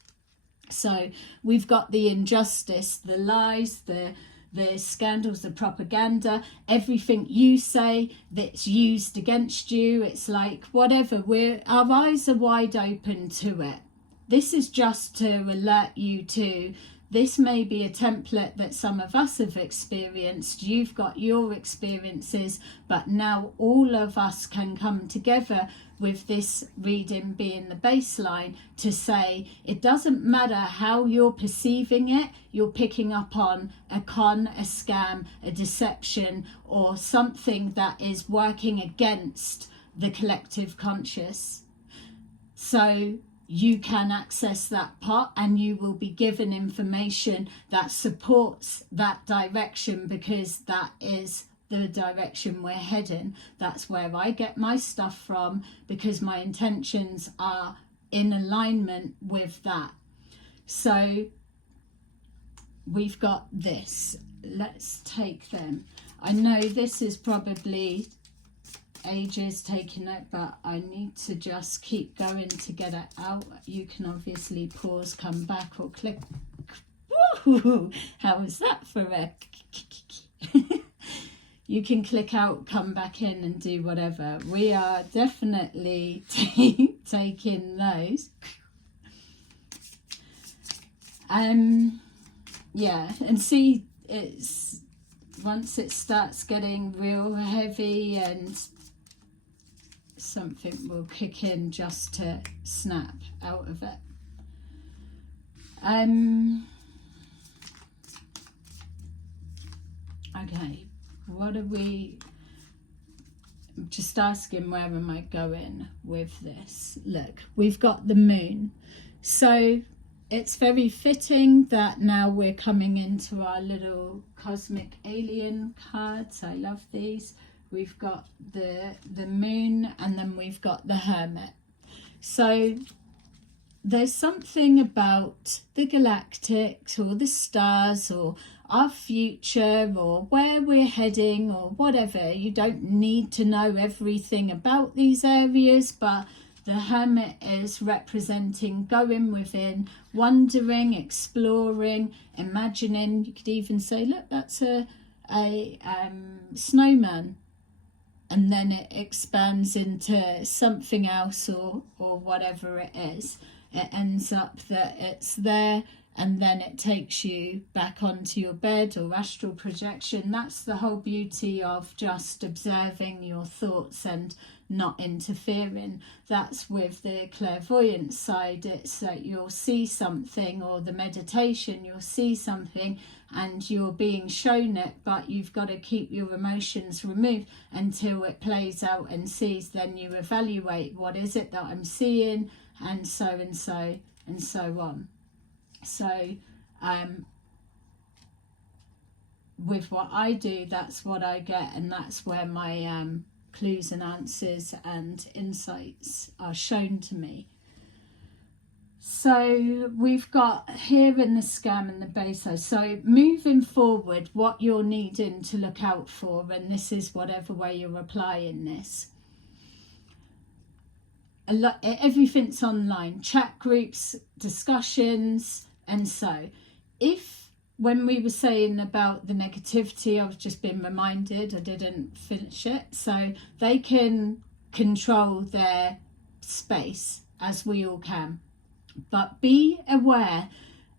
So we've got the injustice, the lies, the scandals, the propaganda, everything you say that's used against you. It's like whatever, our eyes are wide open to it. This is just to alert you to, this may be a template that some of us have experienced. You've got your experiences, but now all of us can come together with this reading being the baseline to say it doesn't matter how you're perceiving it, you're picking up on a con, a scam, a deception, or something that is working against the collective conscious. So you can access that pot and you will be given information that supports that direction, because that is the direction we're heading. That's where I get my stuff from, because my intentions are in alignment with that. So we've got this. Let's take them. I know this is probably ages taking it, but I need to just keep going to get it out. You can obviously pause, come back, or click. Woo! How was that for a you can click out, come back in, and do whatever. We are definitely taking those. Yeah, and see, it's once it starts getting real heavy, and something will kick in just to snap out of it. Okay, what are we, I'm just asking, where am I going with this? Look, we've got the moon, so it's very fitting that now we're coming into our little cosmic alien cards. I love these. We've got the moon, and then we've got the hermit. So there's something about the galactics or the stars or our future or where we're heading or whatever. You don't need to know everything about these areas, but the hermit is representing going within, wondering, exploring, imagining. You could even say, look, that's a snowman. And then it expands into something else or whatever it is. it ends up that it's there, and then it takes you back onto your bed or astral projection. That's the whole beauty of just observing your thoughts and not interfering. That's with the clairvoyance side. It's that you'll see something, or the meditation, you'll see something and you're being shown it, but you've got to keep your emotions removed until it plays out and sees. Then you evaluate, what is it that I'm seeing, and so and so and so on. So with what I do, that's what I get, and that's where my clues and answers and insights are shown to me. So we've got here in the scam and the baser. So moving forward, what you're needing to look out for, and this is whatever way you're applying this. Everything's online, chat groups, discussions, and so if, when we were saying about the negativity, I've just been reminded, I didn't finish it. So they can control their space, as we all can. But be aware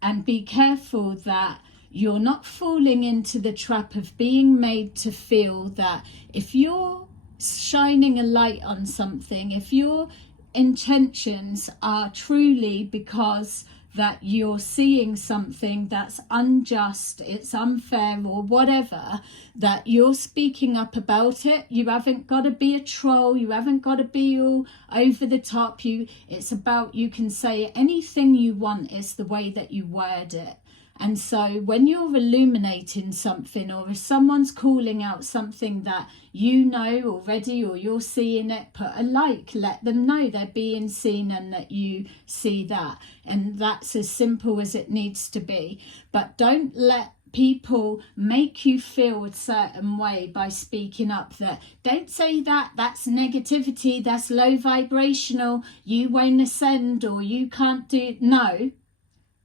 and be careful that you're not falling into the trap of being made to feel that if you're shining a light on something, if your intentions are truly because that you're seeing something that's unjust, it's unfair or whatever, that you're speaking up about it. You haven't got to be a troll, you haven't got to be all over the top. It's about, you can say anything you want, it's the way that you word it. And so when you're illuminating something, or if someone's calling out something that you know already, or you're seeing it, put a like, let them know they're being seen and that you see that. And that's as simple as it needs to be. But don't let people make you feel a certain way by speaking up. That don't say that, that's negativity, that's low vibrational, you won't ascend, or you can't do. No,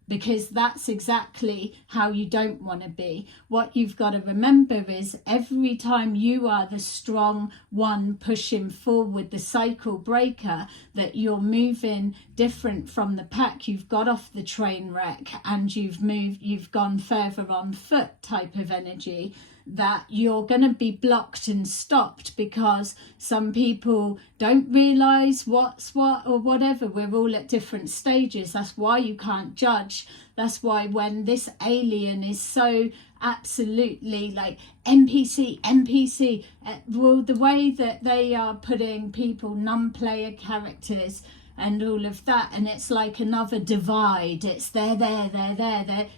because that's exactly how you don't want to be. What you've got to remember is every time you are the strong one pushing forward, the cycle breaker, that you're moving different from the pack. You've got off the train wreck and you've gone further on foot type of energy, that you're going to be blocked and stopped because some people don't realize what's what or whatever. We're all at different stages. That's why you can't judge. That's why when this alien is so absolutely like NPC, well, the way that they are putting people, non-player characters and all of that, and it's like another divide. It's there.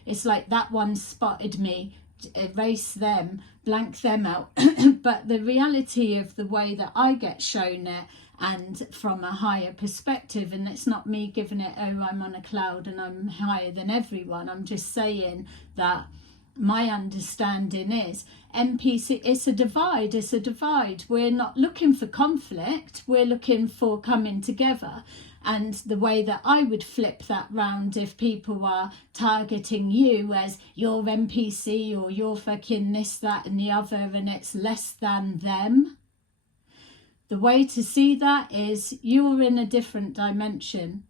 It's like that one spotted me, erase them, blank them out. But the reality of the way that I get shown it, and from a higher perspective, and it's not me giving it, oh, I'm on a cloud and I'm higher than everyone. I'm just saying that my understanding is NPC, it's a divide. We're not looking for conflict, we're looking for coming together. And the way that I would flip that round, if people are targeting you as your NPC or you're fucking this, that and the other, and it's less than them, the way to see that is you're in a different dimension.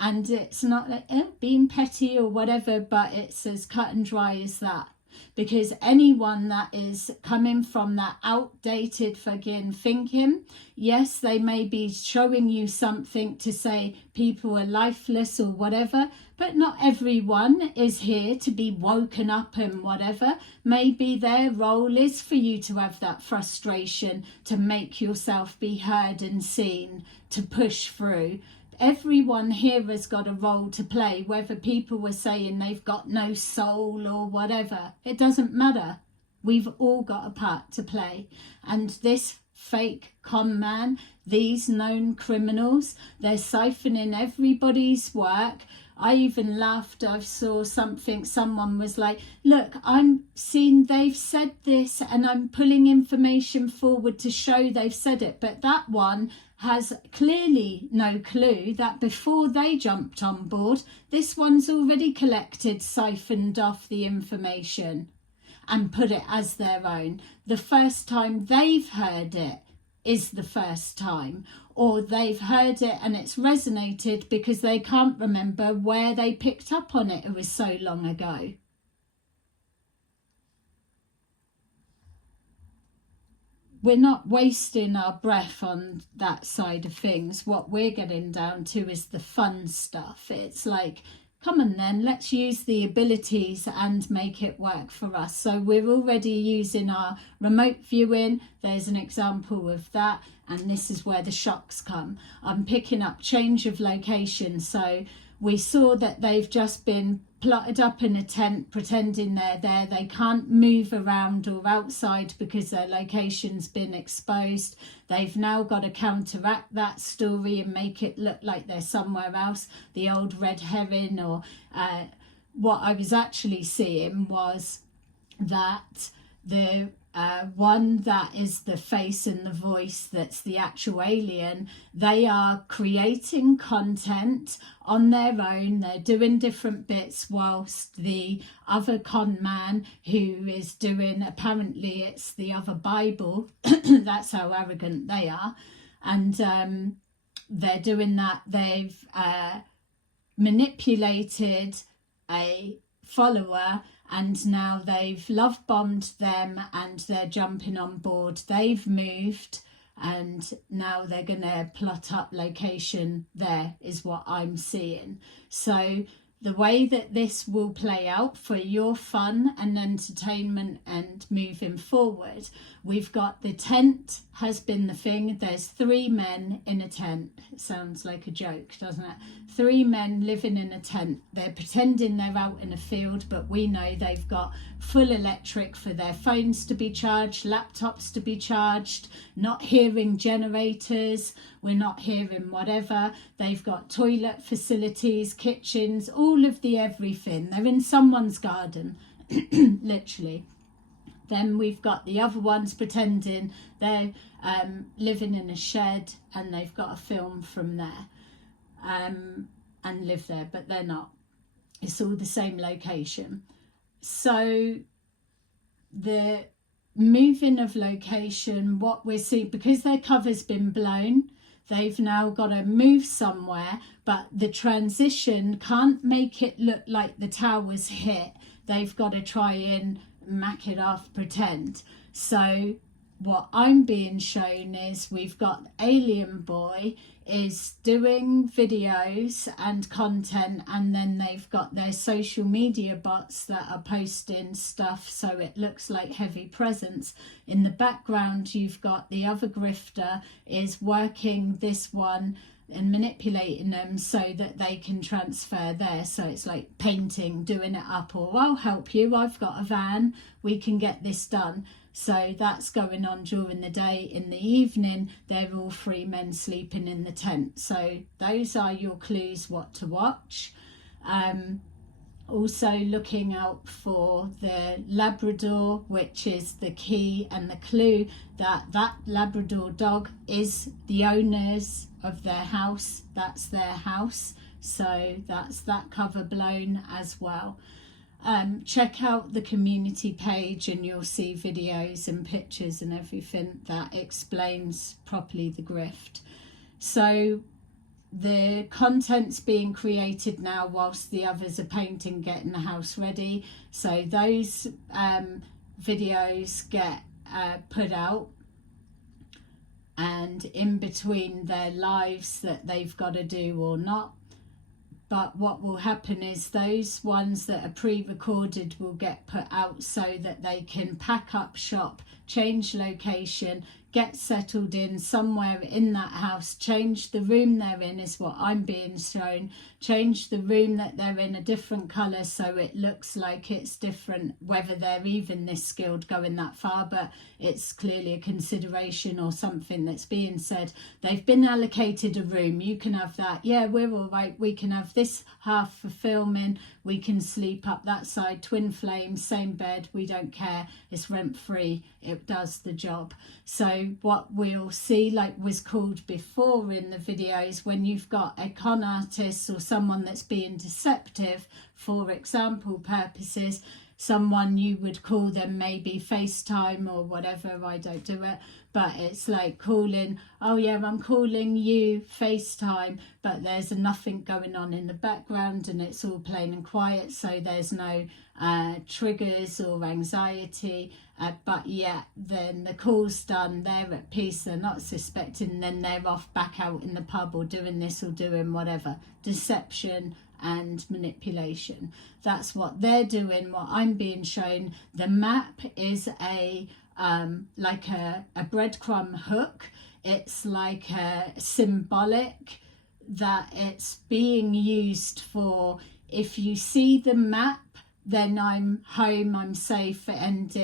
And it's not like being petty or whatever, but it's as cut and dry as that. Because anyone that is coming from that outdated fucking thinking, yes, they may be showing you something to say people are lifeless or whatever, but not everyone is here to be woken up and whatever. Maybe their role is for you to have that frustration, to make yourself be heard and seen, to push through. Everyone here has got a role to play, whether people were saying they've got no soul or whatever. It doesn't matter. We've all got a part to play. And this fake con man, these known criminals, they're siphoning everybody's work. I even laughed. I saw something, someone was like, look, I'm seeing they've said this and I'm pulling information forward to show they've said it. But that one has clearly no clue that before they jumped on board, this one's already collected, siphoned off the information and put it as their own. The first time they've heard it, is the first time, or they've heard it and it's resonated because they can't remember where they picked up on it. It was so long ago. We're not wasting our breath on that side of things. What we're getting down to is the fun stuff. It's like, come on then, let's use the abilities and make it work for us. So we're already using our remote viewing. There's an example of that. And this is where the shocks come. I'm picking up change of location. So we saw that they've just been plotted up in a tent, pretending they're there. They can't move around or outside because their location's been exposed. They've now got to counteract that story and make it look like they're somewhere else. The old red herring, or what I was actually seeing was that the one that is the face and the voice, that's the actual alien, they are creating content on their own. They're doing different bits, whilst the other con man who is doing, apparently it's the other Bible, that's how arrogant they are, and they're doing that. They've manipulated a follower, and now they've love bombed them and they're jumping on board. They've moved and now they're going to plot up location there, is what I'm seeing. So the way that this will play out for your fun and entertainment and moving forward, we've got the tent has been the thing. There's 3 men in a tent. It sounds like a joke, doesn't it? 3 men living in a tent. They're pretending they're out in a field, but we know they've got full electric for their phones to be charged, laptops to be charged, not hearing generators, we're not hearing whatever. They've got toilet facilities, kitchens, all of the everything. They're in someone's garden, literally. Then we've got the other ones pretending they're living in a shed and they've got a film from there and live there, but they're not. It's all the same location. So the moving of location, what we're seeing, because their cover's been blown, they've now got to move somewhere, but the transition can't make it look like the tower's hit. They've got to try and mack it off, pretend. So what I'm being shown is we've got Alien Boy is doing videos and content, and then they've got their social media bots that are posting stuff, so it looks like heavy presence. In the background you've got the other grifter is working this one and manipulating them so that they can transfer there. So it's like painting, doing it up, or I'll help you, I've got a van, we can get this done. So that's going on during the day. In the evening, they're all 3 men sleeping in the tent. So those are your clues what to watch. Also looking out for the Labrador, which is the key and the clue that that Labrador dog is the owners of their house. That's their house. So that's that cover blown as well. Check out the community page and you'll see videos and pictures and everything that explains properly the grift. So the content's being created now whilst the others are painting, getting the house ready. So those videos get put out, and in between their lives that they've got to do or not. But what will happen is those ones that are pre-recorded will get put out so that they can pack up shop, change location, get settled in somewhere in that house, change the room they're in, is what I'm being shown, change the room that they're in a different colour so it looks like it's different, whether they're even this skilled going that far, but it's clearly a consideration or something that's being said. They've been allocated a room, you can have that, yeah, we're all right, we can have this half for filming, we can sleep up that side, twin flames, same bed, we don't care, it's rent free, it does the job. So what we'll see, like was called before in the videos, when you've got a con artist or someone that's being deceptive for example purposes, someone, you would call them maybe FaceTime or whatever. I don't do it, but it's like calling, oh yeah, I'm calling you FaceTime, but there's nothing going on in the background and it's all plain and quiet, so there's no triggers or anxiety, but yet then the call's done, they're at peace, they're not suspecting, then they're off back out in the pub or doing this or doing whatever. Deception and manipulation, that's what they're doing, what I'm being shown. The map is a like a breadcrumb hook. It's like a symbolic that it's being used for. If you see the map, then I'm home, I'm safe, and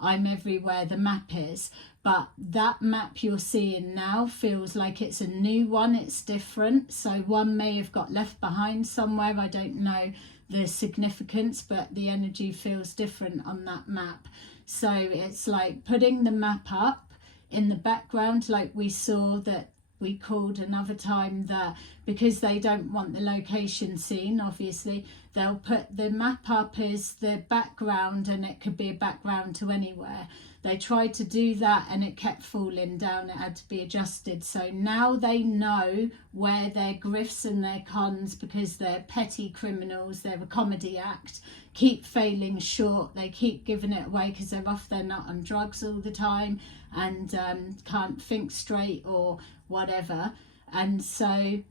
I'm everywhere the map is. But that map you're seeing now feels like it's a new one, it's different. So one may have got left behind somewhere, I don't know the significance, but the energy feels different on that map. So it's like putting the map up in the background, like we saw that we called another time, that because they don't want the location seen, obviously they'll put the map up as the background, and it could be a background to anywhere. They tried to do that and it kept falling down, it had to be adjusted. So now they know where their grifts and their cons, because they're petty criminals, they're a comedy act, keep failing short. They keep giving it away because they're off their nut on drugs all the time and can't think straight or whatever. And so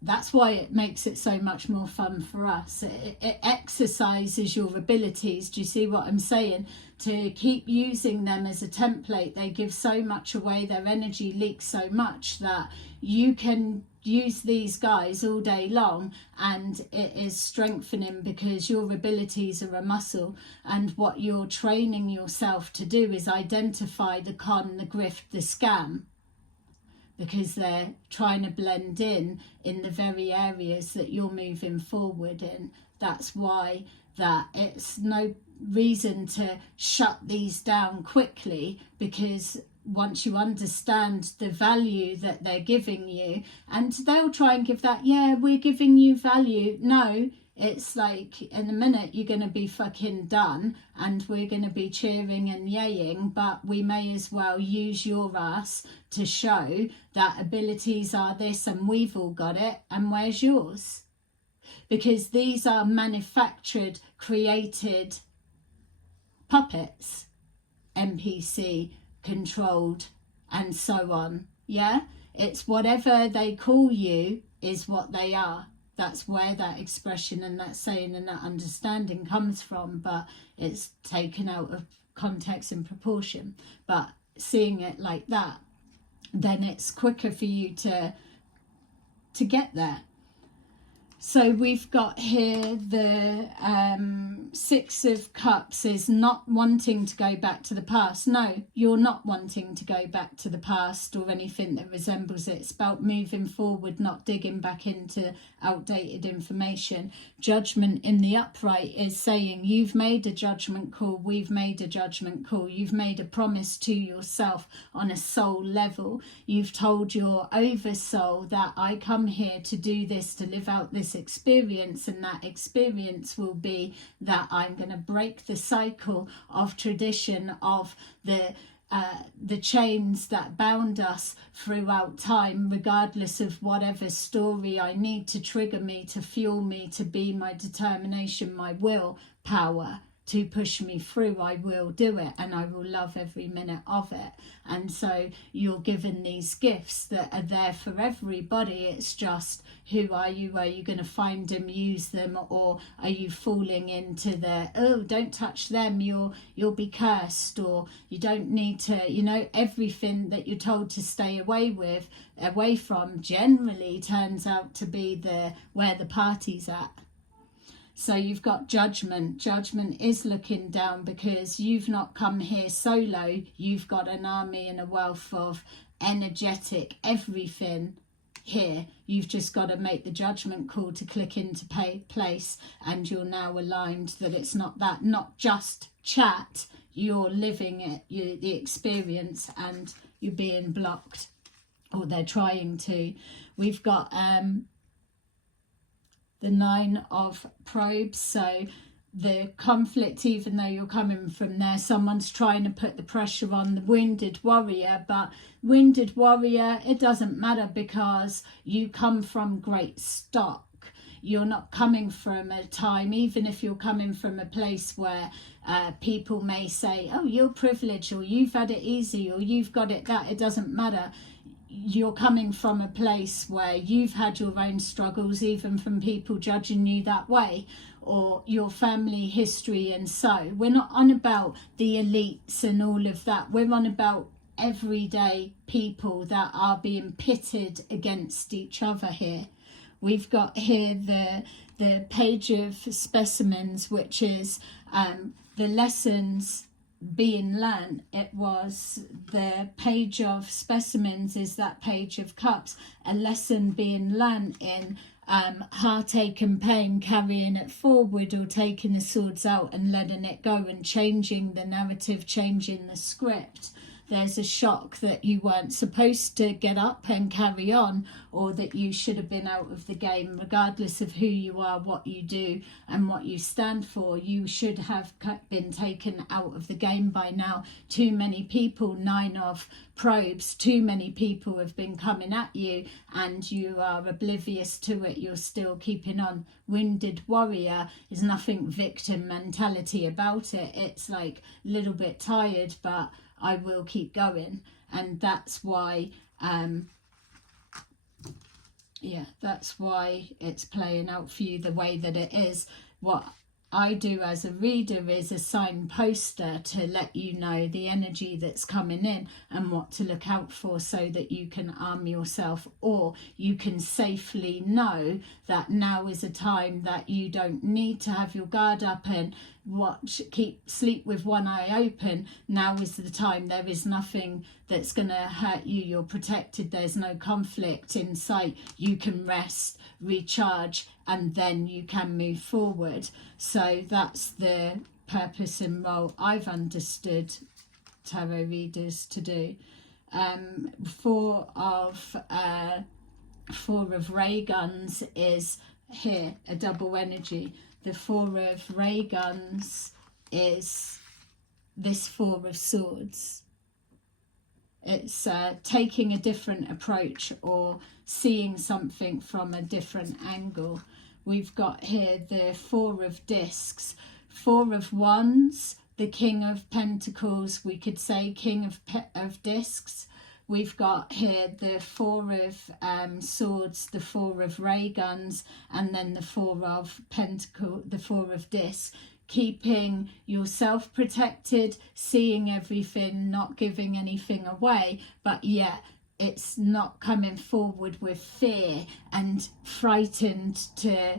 that's why it makes it so much more fun for us. It exercises your abilities. Do you see what I'm saying? To keep using them as a template, they give so much away, their energy leaks so much that you can use these guys all day long, and it is strengthening because your abilities are a muscle. And what you're training yourself to do is identify the con, the grift, the scam, because they're trying to blend in the very areas that you're moving forward in. That's why that it's no reason to shut these down quickly, because once you understand the value that they're giving you, and they'll try and give that, yeah, we're giving you value. No, it's like in a minute you're going to be fucking done and we're going to be cheering and yaying, but we may as well use your ass to show that abilities are this and we've all got it, and where's yours? Because these are manufactured, created puppets, NPC controlled and so on. Yeah, it's whatever they call you is what they are. That's where that expression and that saying and that understanding comes from, but it's taken out of context and proportion. But seeing it like that, then it's quicker for you to get there. So we've got here the Six of Cups is not wanting to go back to the past. No, you're not wanting to go back to the past or anything that resembles it. It's about moving forward, not digging back into outdated information. Judgment in the upright is saying you've made a judgment call, we've made a judgment call. You've made a promise to yourself on a soul level. You've told your oversoul that I come here to do this, to live out this experience, and that experience will be that I'm going to break the cycle of tradition, of the chains that bound us throughout time, regardless of whatever story I need to trigger me, to fuel me, to be my determination, my will power to push me through. I will do it, and I will love every minute of it. And so you're given these gifts that are there for everybody. It's just, who are you? Are you going to find them, use them, or are you falling into the, oh, don't touch them, you'll be cursed, or you don't need to, you know, everything that you're told to stay away from generally turns out to be where the party's at. So you've got judgment. Judgment is looking down because you've not come here solo. You've got an army and a wealth of energetic everything here. You've just got to make the judgment call to click into place, and you're now aligned that it's not just chat. You're living it, the experience, and you're being blocked, or they're trying to. We've got the 9 of probes. So the conflict, even though you're coming from there, someone's trying to put the pressure on the wounded warrior. But wounded warrior, it doesn't matter, because you come from great stock. You're not coming from a time, even if you're coming from a place where people may say, oh, you're privileged, or you've had it easy, or you've got it that. It doesn't matter. You're coming from a place where you've had your own struggles, even from people judging you that way, or your family history. And so we're not on about the elites and all of that. We're on about everyday people that are being pitted against each other here. We've got here the page of specimens, which is the lessons being learned. It was the page of specimens is that page of cups, a lesson being learned in heartache and pain, carrying it forward, or taking the swords out and letting it go and changing the narrative, changing the script. There's a shock that you weren't supposed to get up and carry on, or that you should have been out of the game. Regardless of who you are, what you do and what you stand for, you should have been taken out of the game by now. Too many people, 9 of probes, too many people have been coming at you and you are oblivious to it. You're still keeping on. Wounded warrior is nothing victim mentality about it. It's like a little bit tired, but I will keep going. And that's why that's why it's playing out for you the way that it is. What I do as a reader is a signposter to let you know the energy that's coming in and what to look out for, so that you can arm yourself, or you can safely know that now is a time that you don't need to have your guard up and sleep with one eye open. Now is the time. There is nothing that's going to hurt you. You're protected. There's no conflict in sight. You can rest, recharge, and then you can move forward. So that's the purpose and role I've understood tarot readers to do. Four of ray guns is here, a double energy. The 4 of ray guns is this 4 of swords. It's taking a different approach, or seeing something from a different angle. We've got here the 4 of discs. 4 of wands, the king of pentacles, we could say king of discs. We've got here the 4 of swords, the 4 of ray guns, and then the 4 of pentacles, the 4 of discs. Keeping yourself protected, seeing everything, not giving anything away, but yet it's not coming forward with fear and frightened to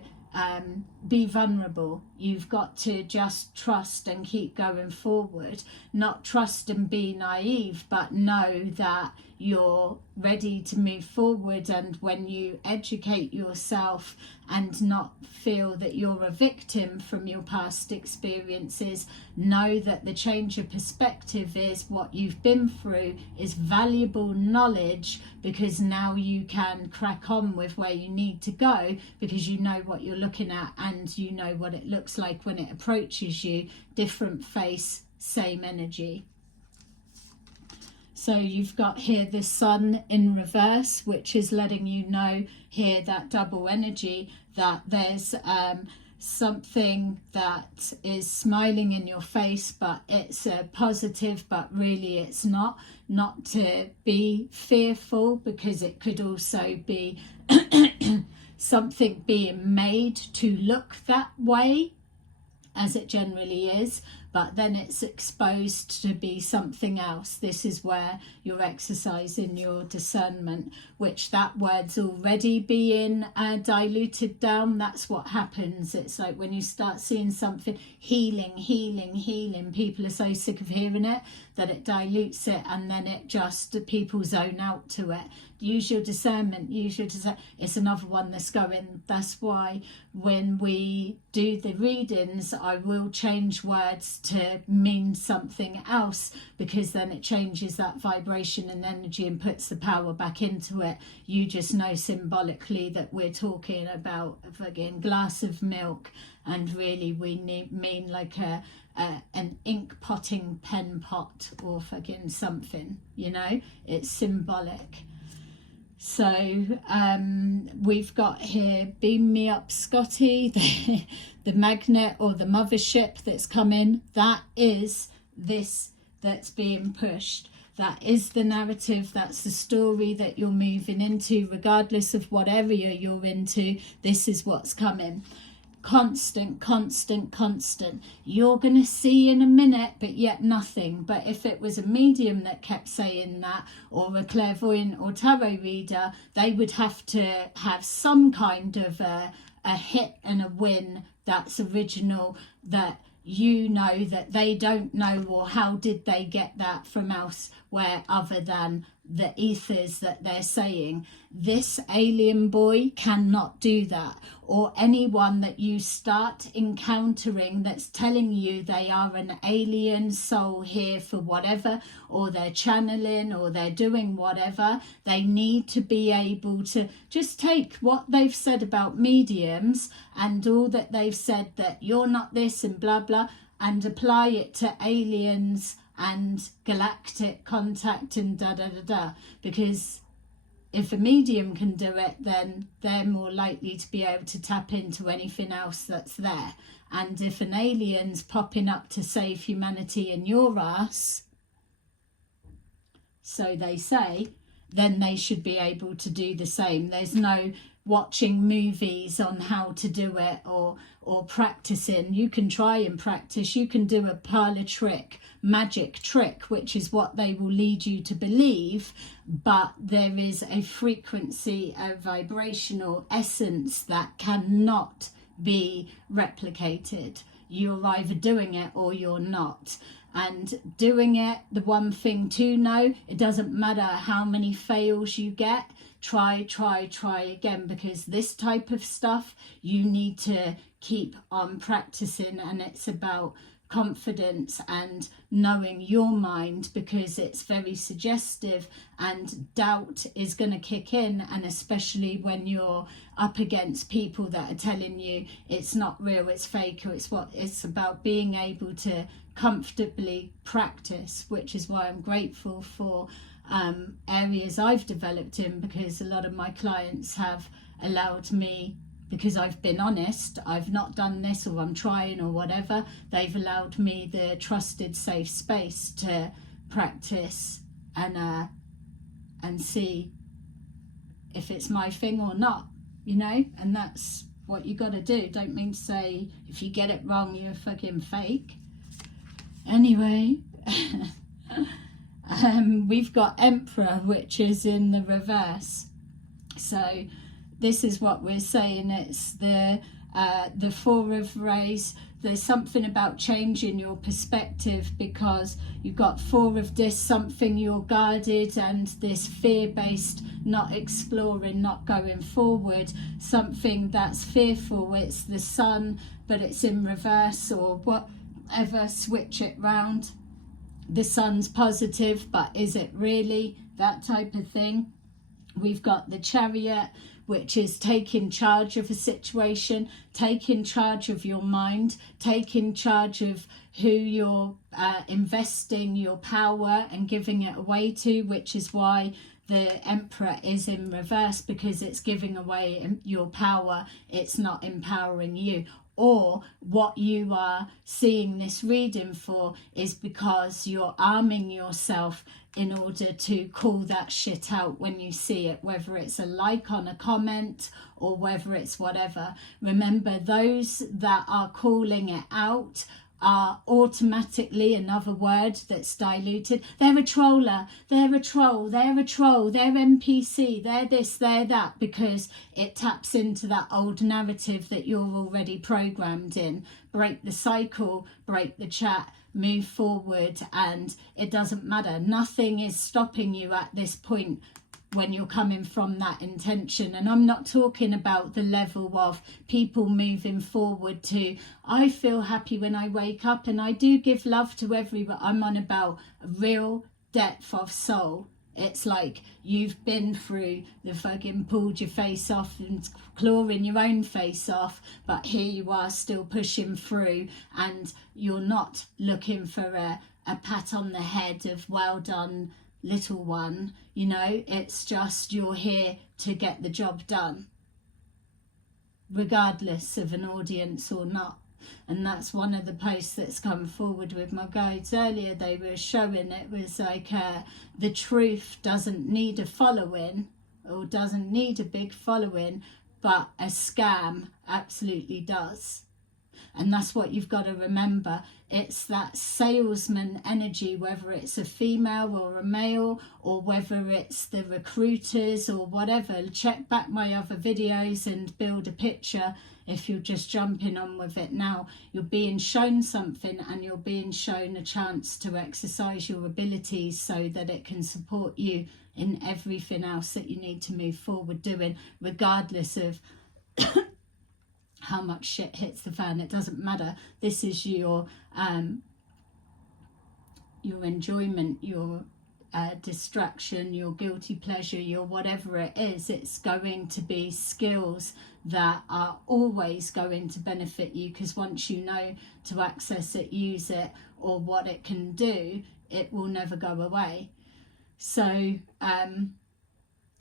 be vulnerable. You've got to just trust and keep going forward. Not trust and be naive, but know that you're ready to move forward. And when you educate yourself and not feel that you're a victim from your past experiences, know that the change of perspective is what you've been through is valuable knowledge, because now you can crack on with where you need to go, because you know what you're looking at and you know what it looks like when it approaches you. Different face, same energy. So you've got here the sun in reverse, which is letting you know here, that double energy, that there's something that is smiling in your face, but it's positive, but really it's not. Not to be fearful, because it could also be something being made to look that way, as it generally is, but then it's exposed to be something else. This is where you're exercising your discernment, which that word's already being diluted down. That's what happens. It's like when you start seeing something, healing, healing, healing, people are so sick of hearing it that it dilutes it, and then it just, people zone out to it. Use your discernment, it's another one that's going. That's why when we do the readings, I will change words to mean something else, because then it changes that vibration and energy and puts the power back into it. You just know symbolically that we're talking about a fucking glass of milk, and really we mean like an ink potting pen pot or fucking something, you know. It's symbolic. So we've got here, beam me up Scotty, the magnet or the mothership that's come in. That is this that's being pushed. That is the narrative, that's the story that you're moving into, regardless of what area you're into. This is what's coming. Constant, constant, constant. You're going to see in a minute, but yet nothing. But if it was a medium that kept saying that, or a clairvoyant or tarot reader, they would have to have some kind of a hit and a win that's original, that you know that they don't know, or how did they get that from elsewhere other than the ethers that they're saying. This alien boy cannot do that, or anyone that you start encountering that's telling you they are an alien soul here for whatever, or they're channeling, or they're doing whatever. They need to be able to just take what they've said about mediums and all that they've said, that you're not this and blah blah, and apply it to aliens and galactic contact and da da da da. Because if a medium can do it, then they're more likely to be able to tap into anything else that's there. And if an alien's popping up to save humanity in your ass, so they say, then they should be able to do the same. There's no watching movies on how to do it, or practicing. You can try and practice. You can do a parlor trick, magic trick, which is what they will lead you to believe, but there is a frequency, a vibrational essence that cannot be replicated. You're either doing it or you're not. And doing it, the one thing to know, it doesn't matter how many fails you get, try again, because this type of stuff you need to keep on practicing, and it's about confidence and knowing your mind, because it's very suggestive and doubt is going to kick in, and especially when you're up against people that are telling you it's not real, it's fake, or it's about being able to comfortably practice, which is why I'm grateful for areas I've developed in, because a lot of my clients have allowed me, because I've been honest, I've not done this, or I'm trying, or whatever, they've allowed me the trusted safe space to practice and see if it's my thing or not, you know. And that's what you got to do. Don't mean to say if you get it wrong you're fucking fake. Anyway, we've got Emperor, which is in the reverse. So this is what we're saying. It's the Four of Rays. There's something about changing your perspective, because you've got Four of this, something you're guarded, and this fear-based, not exploring, not going forward, something that's fearful. It's the Sun, but it's in reverse, or whatever, switch it round. The Sun's positive, but is it really? That type of thing. We've got the Chariot, which is taking charge of a situation, taking charge of your mind, taking charge of who you're investing your power and giving it away to, which is why the Emperor is in reverse, because it's giving away your power, it's not empowering you. Or what you are seeing this reading for is because you're arming yourself in order to call that shit out when you see it, whether it's a like on a comment or whether it's whatever. Remember, those that are calling it out are automatically, another word that's diluted, they're a troller, they're a troll, they're a troll, they're NPC, they're this, they're that, because it taps into that old narrative that you're already programmed in. Break the cycle, break the chat, move forward, and it doesn't matter. Nothing is stopping you at this point. when you're coming from that intention. And I'm not talking about the level of people moving forward to, I feel happy when I wake up and I do give love to everyone. I'm on about real depth of soul. It's like you've been through the fucking pulled your face off and clawing your own face off, but here you are still pushing through, and you're not looking for a pat on the head of well done little one, you know. It's just you're here to get the job done, regardless of an audience or not. And that's one of the posts that's come forward with my guides earlier. They were showing it was like the truth doesn't need a following, or doesn't need a big following, but a scam absolutely does. And that's what you've got to remember. It's that salesman energy, whether it's a female or a male, or whether it's the recruiters or whatever. Check back my other videos and build a picture. If you're just jumping on with it now, you're being shown something, and you're being shown a chance to exercise your abilities so that it can support you in everything else that you need to move forward doing, regardless of how much shit hits the fan. It doesn't matter. This is your enjoyment, your distraction, your guilty pleasure, your whatever it is. It's going to be skills that are always going to benefit you, because once you know to access it, use it, or what it can do, it will never go away. So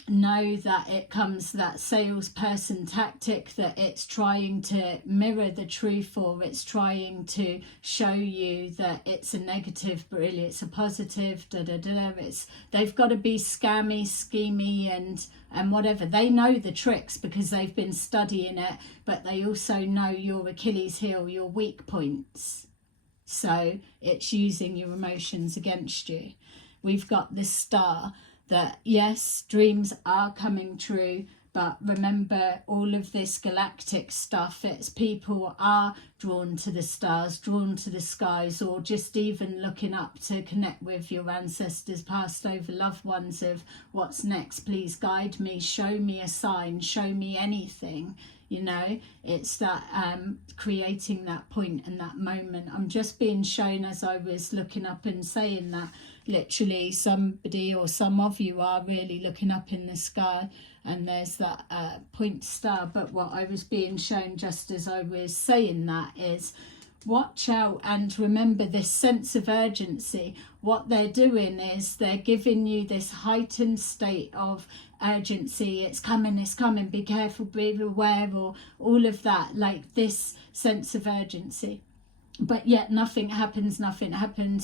know that it comes that salesperson tactic, that it's trying to mirror the truth, or it's trying to show you that it's a negative but really it's a positive, they've got to be scammy, schemy, and whatever. They know the tricks because they've been studying it, but they also know your Achilles heel, your weak points. So it's using your emotions against you. We've got this star that, yes, dreams are coming true, but remember all of this galactic stuff, it's people are drawn to the stars, drawn to the skies, or just even looking up to connect with your ancestors, passed over loved ones, of what's next, please guide me, show me a sign, show me anything. You know, it's that creating that point and that moment. I'm just being shown, as I was looking up and saying that, literally somebody or some of you are really looking up in the sky, and there's that point star. But what I was being shown just as I was saying that is, watch out and remember this sense of urgency. What they're doing is they're giving you this heightened state of urgency. It's coming, be careful, be aware, or all of that, like this sense of urgency. But yet nothing happens.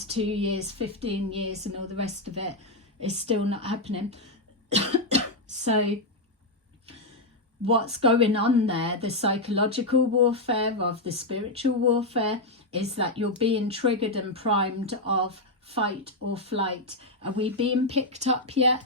2 years, 15 years, and all the rest of it is still not happening. So what's going on there, the psychological warfare of the spiritual warfare, is that you're being triggered and primed of fight or flight. Are we being picked up yet?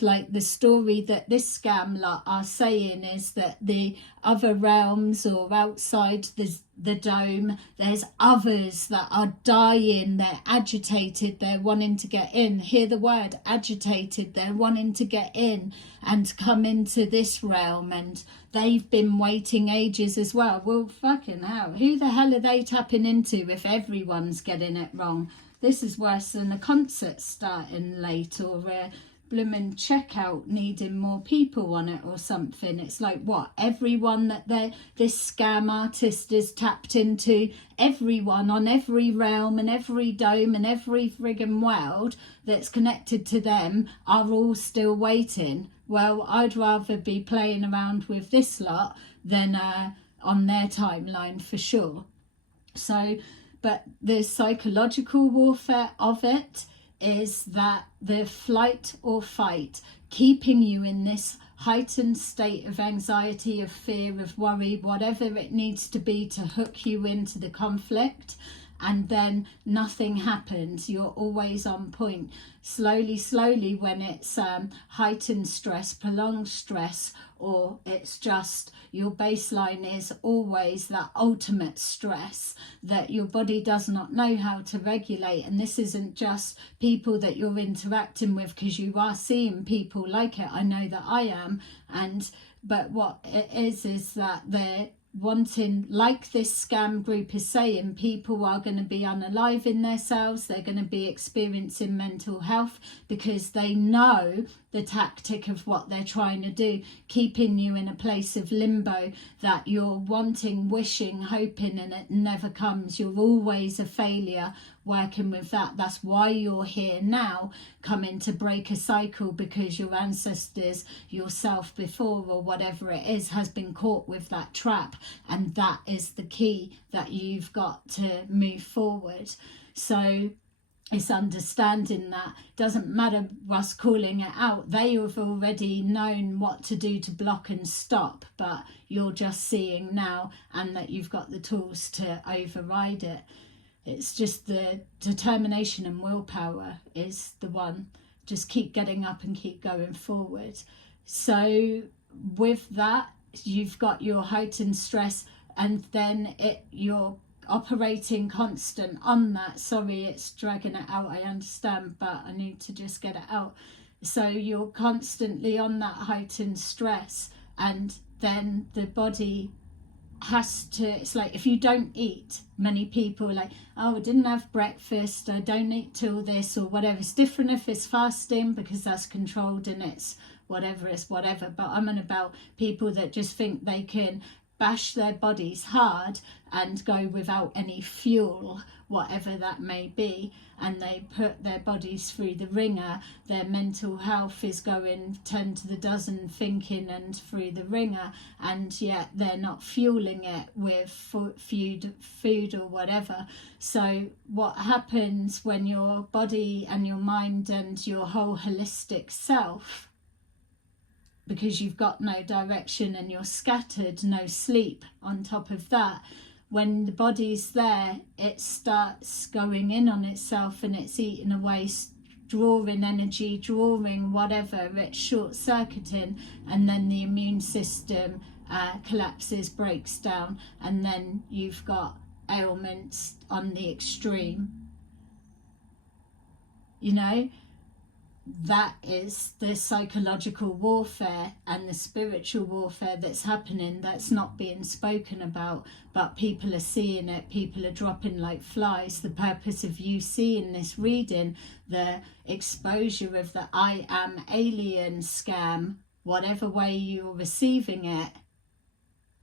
Like the story that this scam lot are saying is that the other realms, or outside the dome, there's others that are dying, they're agitated, they're wanting to get in. Hear the word agitated, they're wanting to get in and come into this realm, and they've been waiting ages as well. Well, fucking hell, who the hell are they tapping into if everyone's getting it wrong? This is worse than a concert starting late, or blooming checkout needing more people on it or something. It's like, what, everyone that this scam artist is tapped into, everyone on every realm and every dome and every friggin' world that's connected to them are all still waiting. Well, I'd rather be playing around with this lot than on their timeline for sure. So, but the psychological warfare of it is that the flight or fight, keeping you in this heightened state of anxiety, of fear, of worry, whatever it needs to be to hook you into the conflict. and then nothing happens. You're always on point. Slowly, when it's heightened stress, prolonged stress, or it's just your baseline is always that ultimate stress that your body does not know how to regulate. And this isn't just people that you're interacting with, because you are seeing people like it. I know that I am. But what it is that they're wanting, like this scam group is saying, people are going to be unaliving themselves, they're going to be experiencing mental health, because they know the tactic of what they're trying to do, keeping you in a place of limbo that you're wanting, wishing, hoping, and it never comes. You're always a failure working with that. That's why you're here now, coming to break a cycle, because your ancestors, yourself before, or whatever it is, has been caught with that trap. And that is the key, that you've got to move forward. So it's understanding that it doesn't matter us calling it out. They have already known what to do to block and stop, but you're just seeing now, and that you've got the tools to override it. It's just the determination and willpower is the one. Just keep getting up and keep going forward. So with that, you've got your heightened stress, and then you're operating constant on that. Sorry, it's dragging it out, I understand, but I need to just get it out. So you're constantly on that heightened stress, and then the body has to, it's like if you don't eat, many people are like, oh, I didn't have breakfast, I don't eat till this or whatever. It's different if it's fasting, because that's controlled and it's whatever, but I'm on about people that just think they can bash their bodies hard and go without any fuel, whatever that may be, and they put their bodies through the ringer. Their mental health is going 10 to the dozen, thinking and through the ringer, and yet they're not fueling it with food or whatever. So what happens when your body and your mind and your whole holistic self, because you've got no direction and you're scattered, no sleep on top of that, when the body's there, it starts going in on itself and it's eating away, drawing energy, drawing whatever, it's short-circuiting, and then the immune system collapses, breaks down, and then you've got ailments on the extreme. You know, that is the psychological warfare and the spiritual warfare that's happening, that's not being spoken about, but people are seeing it, people are dropping like flies. The purpose of you seeing this reading, the exposure of the I am alien scam, whatever way you're receiving it,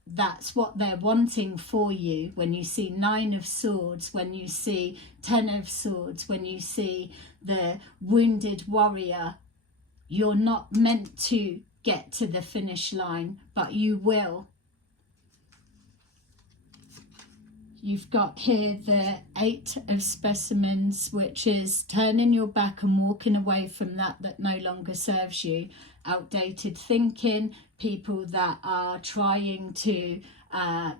that's what they're wanting for you. When you see 9 of Swords, when you see 10 of Swords, when you see the wounded warrior, you're not meant to get to the finish line, but you will. You've got here the 8 of Specimens, which is turning your back and walking away from that no longer serves you. Outdated thinking, people that are trying to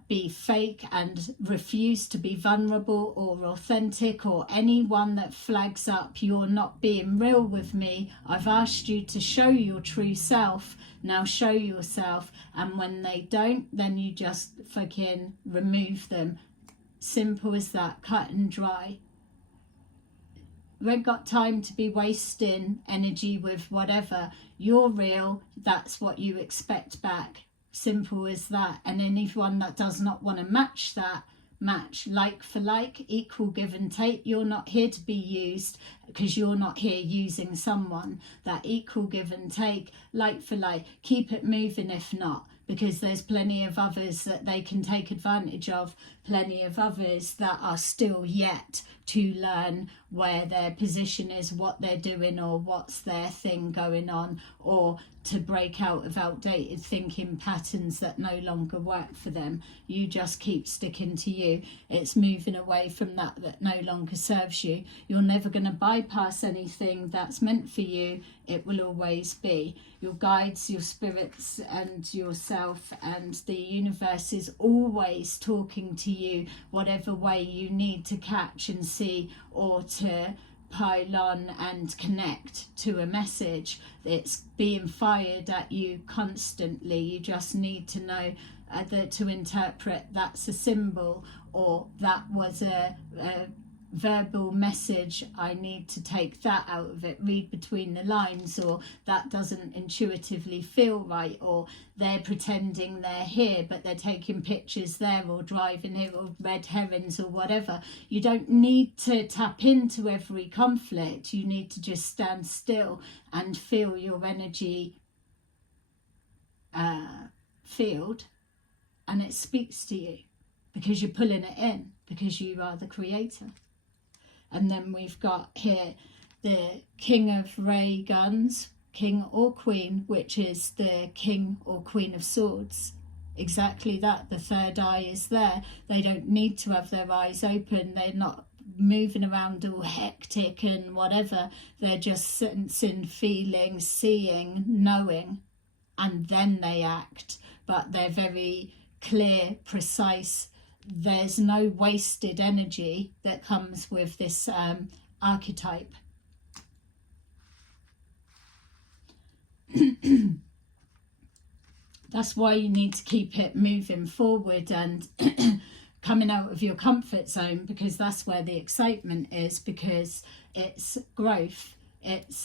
be fake and refuse to be vulnerable or authentic, or anyone that flags up, you're not being real with me, I've asked you to show your true self, now show yourself. And when they don't, then you just fucking remove them. Simple as that, cut and dry. We ain't got time to be wasting energy with whatever. You're real, that's what you expect back. Simple as that. And anyone that does not want to match that, match like for like, equal give and take. You're not here to be used, because you're not here using someone. That equal give and take, like for like, keep it moving if not, because there's plenty of others that they can take advantage of, plenty of others that are still yet to learn where their position is, what they're doing, or what's their thing going on, or to break out of outdated thinking patterns that no longer work for them. You just keep sticking to you. It's moving away from that no longer serves you. You're never going to bypass anything that's meant for you. It will always be your guides, your spirits, and yourself. yourself, and the universe is always talking to you whatever way you need to catch and see, or to pile on and connect to a message. It's being fired at you constantly. You just need to know that to interpret that's a symbol, or that was a verbal message, I need to take that out of it, read between the lines, or that doesn't intuitively feel right, or they're pretending they're here but they're taking pictures there, or driving here, or red herrings, or whatever. You don't need to tap into every conflict. You need to just stand still and feel your energy field, and it speaks to you because you're pulling it in, because you are the creator. And then we've got here the King of Ray Guns, King or Queen, which is the King or Queen of Swords. Exactly that. The third eye is there. They don't need to have their eyes open. They're not moving around all hectic and whatever. They're just sensing, feeling, seeing, knowing, and then they act. But they're very clear, precise. There's no wasted energy that comes with this archetype. That's why you need to keep it moving forward and coming out of your comfort zone, because that's where the excitement is, because it's growth, it's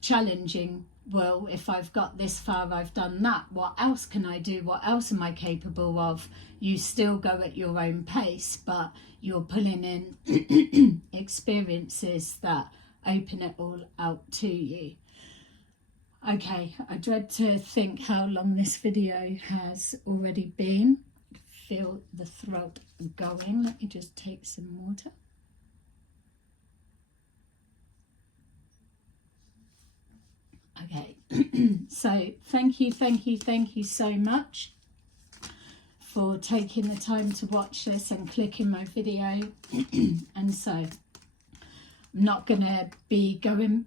challenging. Well, if I've got this far, I've done that, what else can I do? What else am I capable of? You still go at your own pace, but you're pulling in experiences that open it all out to you. Okay, I dread to think how long this video has already been. Feel the throat going. Let me just take some water. Okay, so thank you so much for taking the time to watch this and clicking my video. And so I'm not going to be going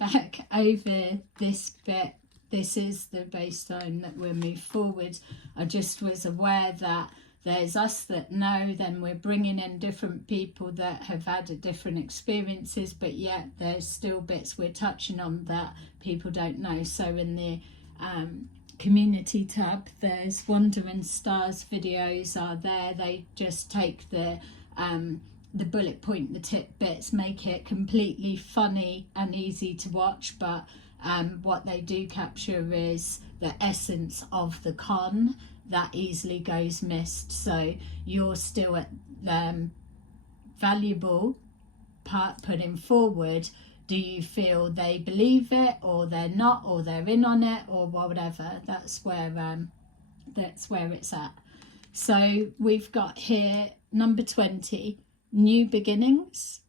back over this bit. This is the baseline that we'll move forward. I just was aware that there's us that know, then we're bringing in different people that have had different experiences, but yet there's still bits we're touching on that people don't know. So in the community tab, there's Wandering Stars videos are there. They just take the bullet point, the tip bits, make it completely funny and easy to watch, but what they do capture is the essence of the con that easily goes missed. So you're still at valuable part putting forward. Do you feel they believe it, or they're not, or they're in on it, or whatever? That's where it's at. So we've got here number 20, new beginnings.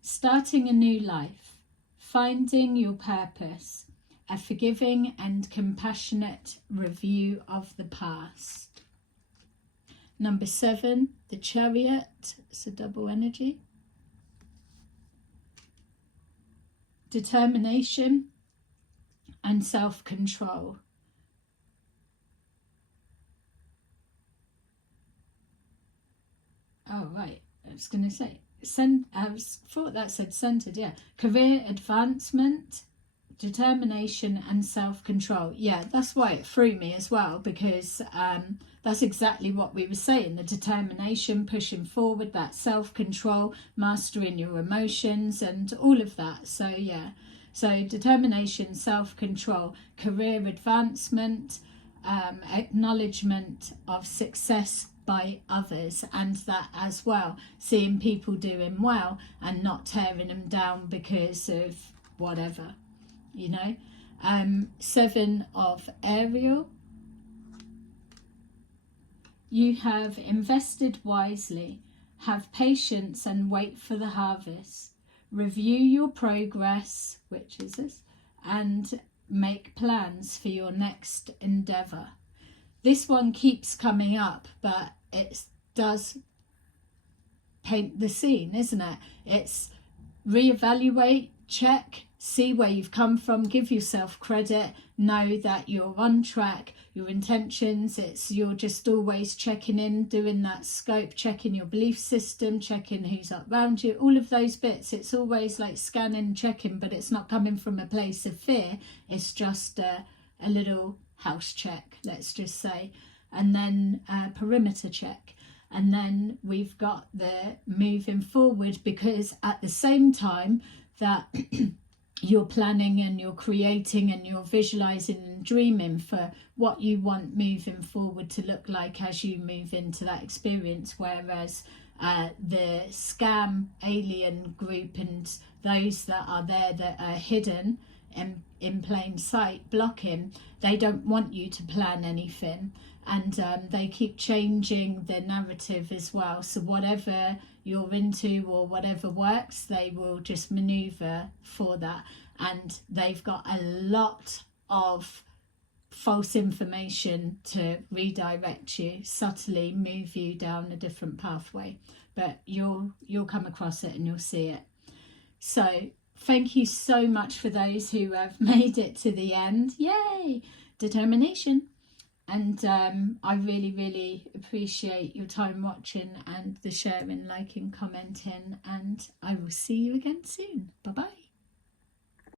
Starting a new life, finding your purpose, a forgiving and compassionate review of the past. Number 7, the Chariot, it's a double energy. Determination and self-control. Oh, right, I was going to say, I thought that said centered, yeah. Career advancement, determination and self-control. Yeah, that's why it threw me as well, because that's exactly what we were saying. The determination, pushing forward, that self-control, mastering your emotions and all of that. So yeah, so determination, self-control, career advancement, acknowledgement of success by others, and that as well, seeing people doing well and not tearing them down because of whatever, you know. 7 of Ariel, you have invested wisely, have patience and wait for the harvest, review your progress, which is this, and make plans for your next endeavour. This one keeps coming up, but it does paint the scene, isn't it? It's reevaluate, check, see where you've come from, give yourself credit, know that you're on track, your intentions, you're just always checking in, doing that scope, checking your belief system, checking who's around you, all of those bits. It's always like scanning, checking, but it's not coming from a place of fear. It's just a little house check, let's just say, and then a perimeter check. And then we've got the moving forward, because at the same time that you're planning and you're creating and you're visualizing and dreaming for what you want moving forward to look like as you move into that experience, whereas the scam alien group and those that are there that are hidden in plain sight, blocking, they don't want you to plan anything, and they keep changing the narrative as well. So whatever you're into or whatever works, they will just maneuver for that, and they've got a lot of false information to redirect you, subtly move you down a different pathway, but you'll come across it and you'll see it. So thank you so much for those who have made it to the end. Yay! Determination. And I really, really appreciate your time watching and the sharing, liking, commenting, and I will see you again soon. Bye-bye.